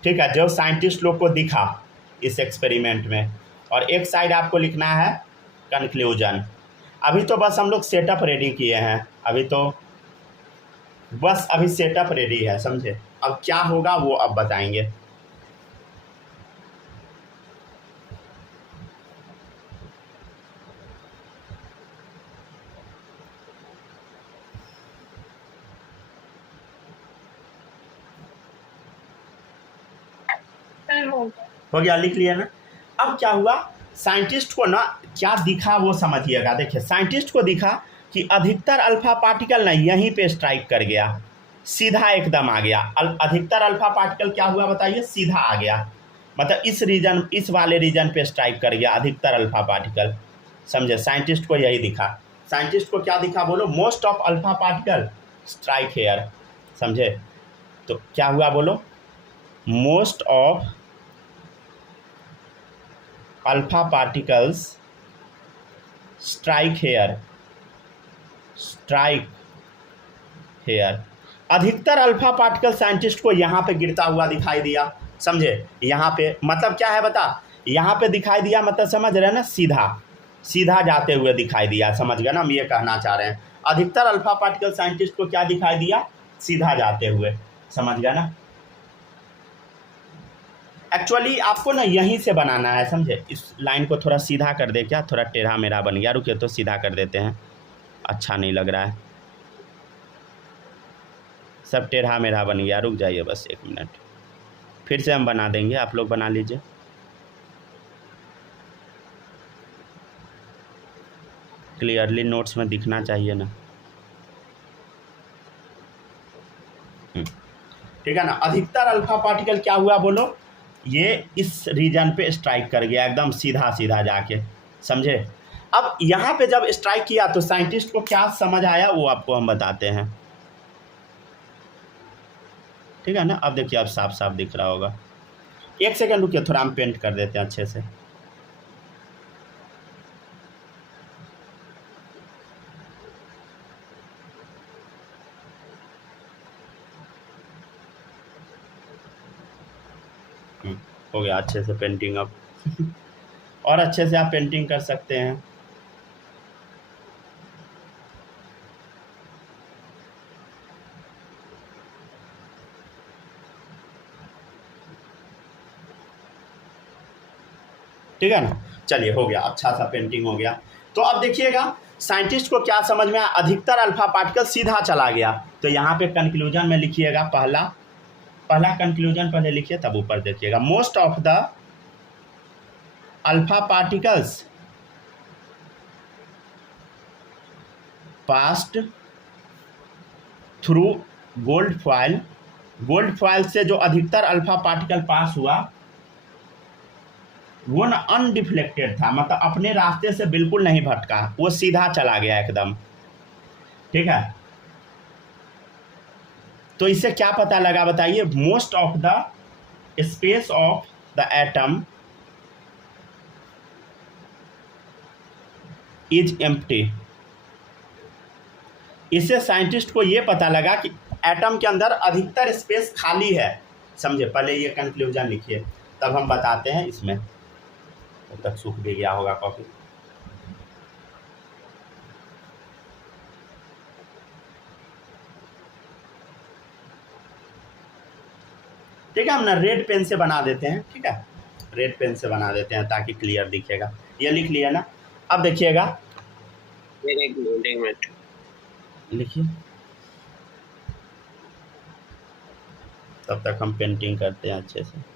ठीक है, जो साइंटिस्ट लोग को दिखा इस एक्सपेरिमेंट में, और एक साइड आपको लिखना है कंक्लूजन। अभी तो बस हम लोग सेटअप रेडी किए हैं, अभी तो बस अभी सेटअप रेडी है, समझे। अब क्या होगा वो अब बताएंगे। हो गया, लिख लिया ना। अब क्या हुआ, साइंटिस्ट को ना क्या दिखा वो समझिएगा। देखिए साइंटिस्ट को दिखा कि अधिकतर अल्फा पार्टिकल ना यहीं पे स्ट्राइक कर गया, सीधा एकदम आ गया। अधिकतर अल्फा पार्टिकल क्या हुआ बताइए, सीधा आ गया, मतलब इस रीजन, इस वाले रीजन पे स्ट्राइक कर गया अधिकतर अल्फा पार्टिकल, समझे। साइंटिस्ट को यही दिखा। साइंटिस्ट को क्या दिखा, बोलो most of alpha particle strike here, समझे। तो क्या हुआ बोलो, most of alpha particles strike here. अधिकतर अल्फा पार्टिकल साइंटिस्ट को यहाँ पे गिरता हुआ दिखाई दिया, समझे। यहाँ पे मतलब क्या है बता, यहाँ पे दिखाई दिया मतलब समझ रहे हैं ना, सीधा जाते हुए दिखाई दिया, समझ गए ना, हम ये कहना चाह रहे हैं। अधिकतर अल्फा पार्टिकल साइंटिस्ट को क्या दिखाई दिया, सीधा जाते हुए, समझ गया ना। एक्चुअली आपको ना यहीं से बनाना है, समझे। इस लाइन को थोड़ा सीधा कर दे, क्या थोड़ा टेढ़ा मेढ़ा बन गया, रुकिए तो सीधा कर देते हैं, अच्छा नहीं लग रहा है, सब टेढ़ा मेढ़ा बन गया, रुक जाइए बस 1 मिनट, फिर से हम बना देंगे, आप लोग बना लीजिए। क्लियरली नोट्स में दिखना चाहिए ना, ठीक है ना। अधिकतर अल्फा पार्टिकल क्या हुआ बोलो, ये इस रीजन पे स्ट्राइक कर गया, एकदम सीधा जाके, समझे। अब यहाँ पे जब स्ट्राइक किया तो साइंटिस्ट को क्या समझ आया वो आपको हम बताते हैं, ठीक है ना। अब देखिए, अब साफ साफ दिख रहा होगा। 1 सेकंड रुकिए, थोड़ा हम पेंट कर देते हैं अच्छे से। हो गया अच्छे से पेंटिंग अब और अच्छे से आप पेंटिंग कर सकते हैं। ठीक है ना, चलिए हो गया, अच्छा सा पेंटिंग हो गया। तो अब देखिएगा साइंटिस्ट को क्या समझ में आया, अधिकतर अल्फा पार्टिकल सीधा चला गया। तो यहाँ पे कंक्लूजन में लिखिएगा, पहला कंक्लूजन पहले लिखिए तब ऊपर देखिएगा। Most of the alpha particles passed through gold foil से जो अधिकतर अल्फा पार्टिकल पास हुआ वो ना अनडिफ्लेक्टेड था, मतलब अपने रास्ते से बिल्कुल नहीं भटका, वो सीधा चला गया एकदम, ठीक है। तो इससे क्या पता लगा बताइए, most of the space of the atom is empty. इससे साइंटिस्ट को ये पता लगा कि एटम के अंदर अधिकतर स्पेस खाली है, समझे। पहले ये कंक्लूजन लिखिए तब हम बताते हैं इसमें, तब तक सूख भी गया होगा कॉफी। ठीक है, हम ना रेड पेन से बना देते हैं, ठीक है, रेड पेन से बना देते हैं ताकि क्लियर दिखेगा। ये लिख लिया ना। अब देखिएगा, एक मिनट लिखिए, तब तक हम पेंटिंग करते हैं अच्छे से।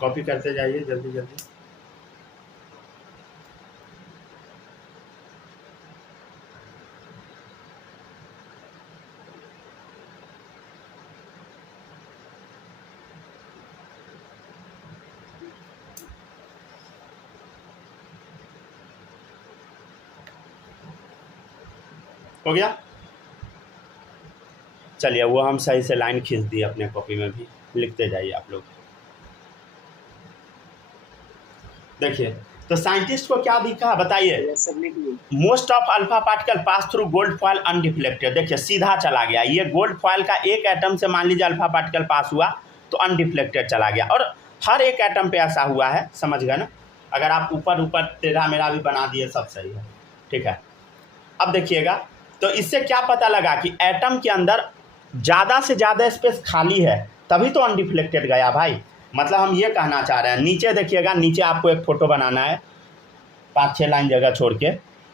कॉपी करते जाइए जल्दी जल्दी। हो गया, चलिए वो हम सही से लाइन खींच दिए अपने कॉपी में भी, लिखते जाइए आप लोग। देखिए, तो साइंटिस्ट को क्या दिखा बताइए, most of alpha particle pass through gold foil undeflected. देखिए सीधा चला गया, ये गोल्ड फॉइल का एक एटम से मान लीजिए अल्फा पार्टिकल पास हुआ तो अनडिफ्लेक्टेड चला गया, और हर एक एटम पे ऐसा हुआ है, समझ गए ना। अगर आप ऊपर टेढ़ा मेढ़ा भी बना दिए सब सही है, ठीक है। अब देखिएगा, तो इससे क्या पता लगा कि एटम के अंदर ज़्यादा से ज़्यादा स्पेस खाली है, तभी तो अनडिफ्लेक्टेड गया भाई। मतलब हम ये कहना चाह रहे हैं, नीचे देखिएगा, नीचे आपको एक फ़ोटो बनाना है 5-6 लाइन जगह छोड़ के।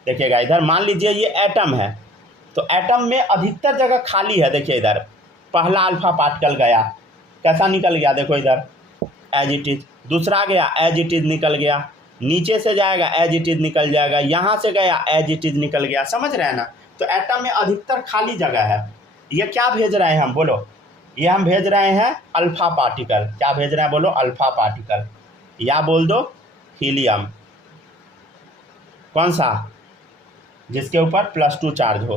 देखिएगा इधर मान लीजिए ये एटम है, तो एटम में अधिकतर जगह खाली है। देखिए इधर पहला अल्फा पार्टिकल गया, कैसा निकल गया, देखो इधर एज इट इज़। दूसरा गया एज इट इज़ निकल गया, नीचे से जाएगा एज इट इज़ निकल जाएगा, यहाँ से गया एज इट इज़ निकल गया, समझ रहे हैं ना। तो एटम में अधिकतर खाली जगह है। ये क्या भेज रहे हैं हम, बोलो, ये हम भेज रहे हैं अल्फा पार्टिकल। क्या भेज रहे हैं बोलो, अल्फा पार्टिकल, या बोल दो हीलियम, कौन सा? जिसके ऊपर +2 चार्ज हो,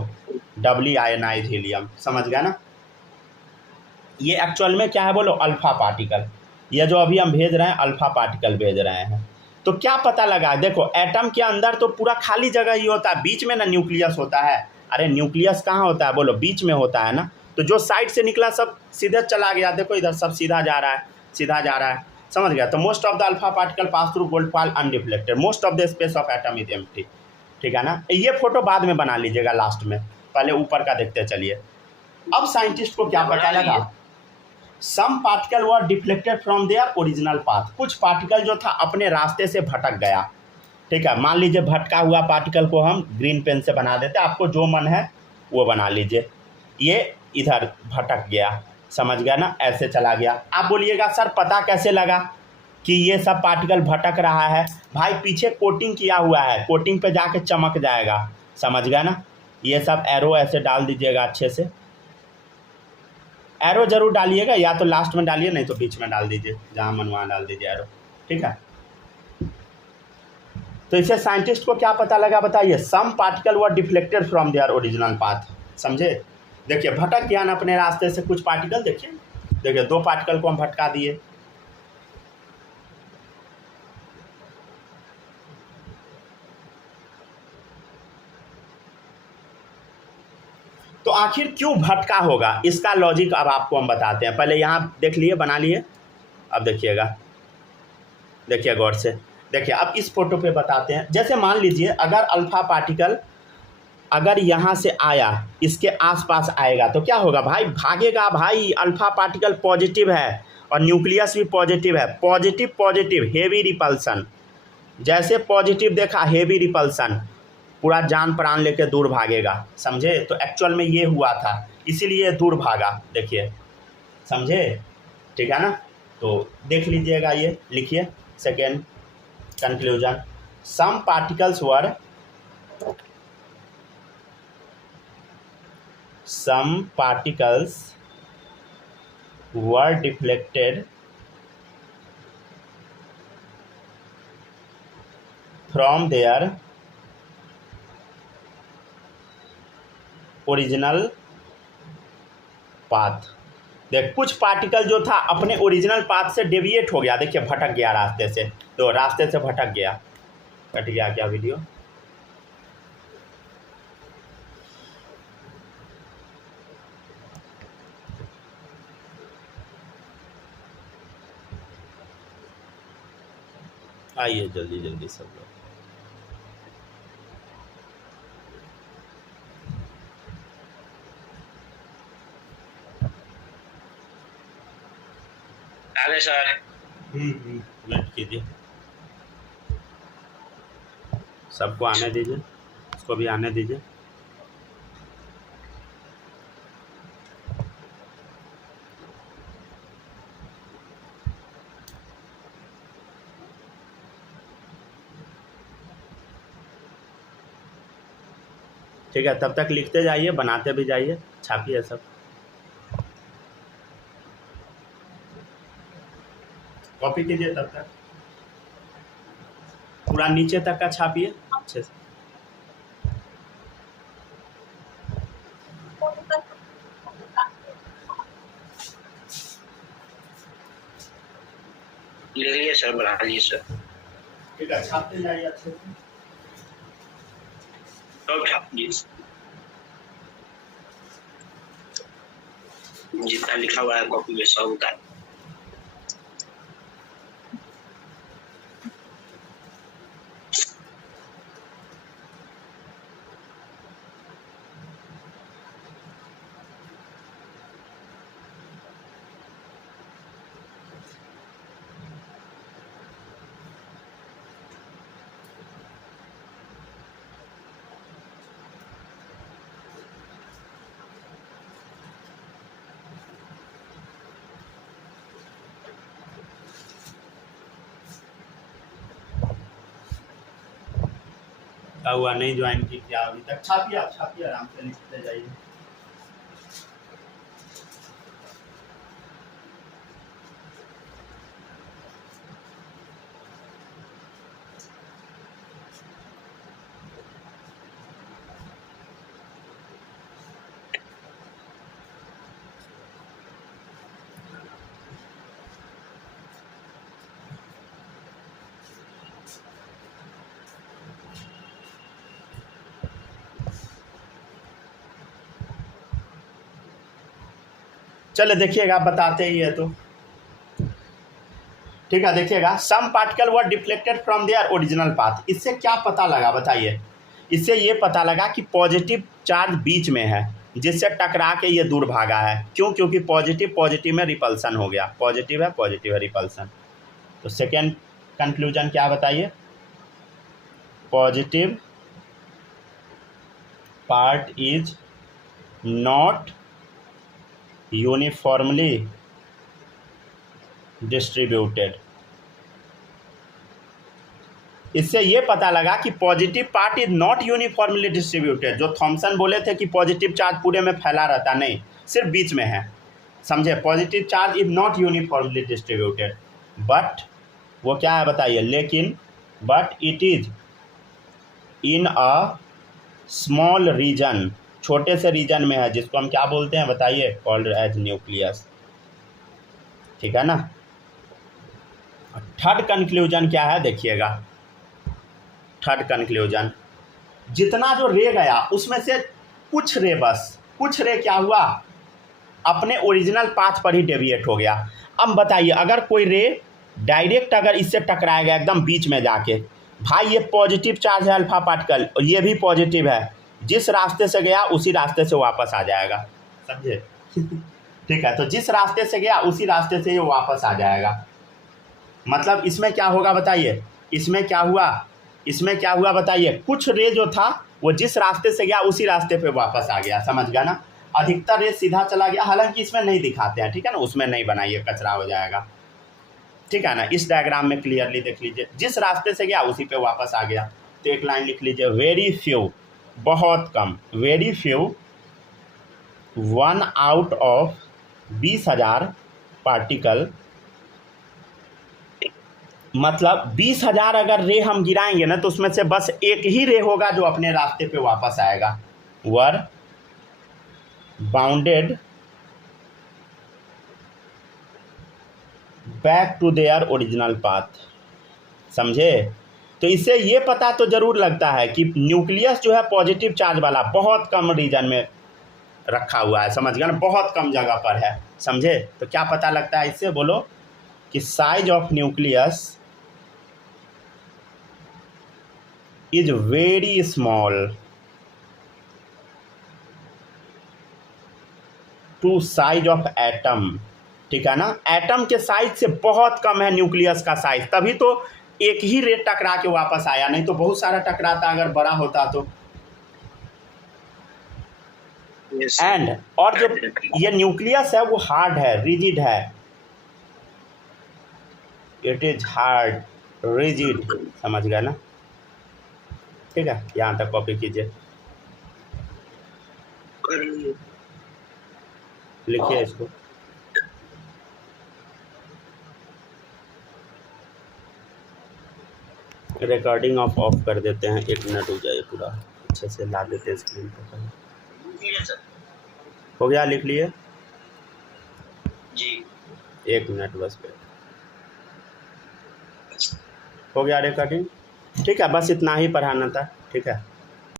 डबली आयनाइज हीलियम। समझ गया ना? ये एक्चुअल में क्या है बोलो? Alpha particle. ये जो अभी हम भेज रहे हैं अल्फा पार्टिकल भेज रहे हैं। तो क्या पता लगा? देखो एटम के अंदर तो पूरा खाली जगह ही होता है, बीच में ना न्यूक्लियस होता है। अरे न्यूक्लियस कहाँ होता है बोलो? बीच में होता है ना। तो जो साइड से निकला सब सीधे चला गया। देखो इधर सब सीधा जा रहा है, सीधा जा रहा है। समझ गया? तो most of the alpha particle pass through gold foil unreflected, most of the space of atom is empty. ठीक है ना? ये फोटो बाद में बना लीजिएगा लास्ट में, पहले ऊपर का देखते चलिए। अब साइंटिस्ट को क्या पता लगा? Some particle were deflected from their original path. कुछ पार्टिकल जो था अपने रास्ते से भटक गया। ठीक है, मान लीजिए भटका हुआ पार्टिकल को हम ग्रीन पेन से बना देते, आपको जो मन है वो बना लीजिए। ये इधर भटक गया, समझ गया ना? ऐसे चला गया। आप बोलिएगा सर पता कैसे लगा कि ये सब पार्टिकल भटक रहा है? भाई पीछे कोटिंग किया हुआ है, कोटिंग पे जाके चमक जाएगा। समझ गया ना? ये सब एरो ऐसे डाल दीजिएगा अच्छे से, एरो जरूर डालिएगा, या तो लास्ट में डालिए नहीं तो बीच में डाल दीजिए, जहाँ मन वहाँ डाल दीजिए एरो। ठीक है, तो इसे साइंटिस्ट को क्या पता लगा बताइए? Some particle were deflected from their original path. समझे? देखिए भटक गया ना अपने रास्ते से कुछ पार्टिकल। देखिए देखिए 2 पार्टिकल को हम भटका दिए। तो आखिर क्यों भटका होगा, इसका लॉजिक अब आपको हम बताते हैं। पहले यहाँ देख लिए, बना लिए। अब देखिएगा, देखिए गौर से देखिए। अब इस फोटो पे बताते हैं। जैसे मान लीजिए अगर अल्फा पार्टिकल अगर यहाँ से आया, इसके आसपास आएगा तो क्या होगा भाई? भागेगा भाई। अल्फा पार्टिकल पॉजिटिव है और न्यूक्लियस भी पॉजिटिव है। पॉजिटिव पॉजिटिव हेवी रिपल्सन, जैसे पॉजिटिव देखा हेवी रिपल्सन, पूरा जान प्राण लेके दूर भागेगा। समझे? तो एक्चुअल में ये हुआ था, इसीलिए दूर भागा। देखिए, समझे? ठीक है ना? तो देख लीजिएगा, ये लिखिए second conclusion. Some particles were deflected from their original path. देख कुछ पार्टिकल जो था अपने ओरिजिनल पाथ से डेविएट हो गया। देखिए भटक गया रास्ते से, तो रास्ते से भटक गया। कट गया क्या वीडियो? आइए जल्दी जल्दी सब लोग। आगे सर। वेट कीजिए, सबको आने दीजिए, उसको भी आने दीजिए। ठीक है, तब तक लिखते जाइए, बनाते भी जाइए, छापिए सब। कॉपी कीजिए तब तक, पूरा नीचे तक का छापिए अच्छे से। लिख लिए सर, बना लिए सर। ठीक है, छापते जाइए अच्छे से। सब छाप दिए, जितना लिखा हुआ है कॉपी में सब उतार। क्या हुआ, नहीं ज्वाइन की क्या अभी तक? छापिए, आप छापिए, आराम से लिखते जाइए। चले देखिएगा, बताते ही है तो ठीक है। देखिएगा, some particle were deflected from their original path. इससे क्या पता लगा बताइए? इससे ये पता लगा कि पॉजिटिव चार्ज बीच में है, जिससे टकरा के ये दूर भागा है। क्यों? क्योंकि पॉजिटिव में रिपल्सन हो गया। पॉजिटिव है रिपल्सन। तो सेकेंड कंक्लूजन क्या बताइए? Positive part is not uniformly distributed. इससे ये पता लगा कि positive part is not uniformly distributed. जो थॉमसन बोले थे कि पॉजिटिव चार्ज पूरे में फैला रहता, नहीं, सिर्फ बीच में है। समझे? Positive charge is not uniformly distributed, but वो क्या है बताइए? लेकिन but it is in a small region, छोटे से रीजन में है, जिसको हम क्या बोलते हैं बताइए? Called as nucleus. ठीक है ना। थर्ड कंक्लूजन क्या है देखिएगा। थर्ड कंक्लूजन, जितना जो रे गया उसमें से कुछ रे क्या हुआ? अपने ओरिजिनल पाथ पर ही डेविएट हो गया। अब बताइए, अगर कोई रे डायरेक्ट अगर इससे टकराएगा एकदम बीच में जाके, भाई ये पॉजिटिव चार्ज है अल्फा पार्टिकल, और ये भी पॉजिटिव है, जिस रास्ते से गया उसी रास्ते से वापस आ जाएगा। समझे? ठीक है। तो जिस रास्ते से गया उसी रास्ते से ये वापस आ जाएगा। मतलब इसमें क्या होगा बताइए? इसमें क्या हुआ बताइए? कुछ रे जो था वो जिस रास्ते से गया उसी रास्ते पे वापस आ गया। समझ गया ना। अधिकतर रे सीधा चला गया, हालांकि इसमें नहीं दिखाते हैं, ठीक है ना, उसमें नहीं बनाइए, कचरा हो जाएगा, ठीक है ना। इस डायग्राम में क्लियरली देख लीजिए, जिस रास्ते से गया उसी पे वापस आ गया। तो एक लाइन लिख लीजिए, वेरी फ्यू, बहुत कम, very few, 1 out of 20,000 particle, मतलब 20,000 अगर रे हम गिराएंगे ना, तो उसमें से बस एक ही रे होगा जो अपने रास्ते पे वापस आएगा। Were bounded back to their original path. समझे? तो इससे ये पता तो जरूर लगता है कि न्यूक्लियस जो है पॉजिटिव चार्ज वाला बहुत कम रीजन में रखा हुआ है। समझ गया ना, बहुत कम जगह पर है। समझे? तो क्या पता लगता है इससे? बोलो कि size of nucleus is very small to size of atom. ठीक है ना, एटम के साइज से बहुत कम है न्यूक्लियस का साइज, तभी तो एक ही रे टकरा के वापस आया, नहीं तो बहुत सारा टकराता अगर बड़ा होता तो। एंड और जो ये न्यूक्लियस है वो हार्ड है, रिजिड है, इट इज हार्ड रिजिड। समझ गया ना? ठीक है, यहाँ तक कॉपी कीजिए, लिखिए इसको। रिकॉर्डिंग ऑफ कर देते हैं, 1 मिनट हो जाए, पूरा अच्छे से ला देते हैं स्क्रीन पर। हो गया? लिख लिए जी, 1 मिनट बस पे हो गया रिकॉर्डिंग। ठीक है, बस इतना ही पढ़ाना था। ठीक है।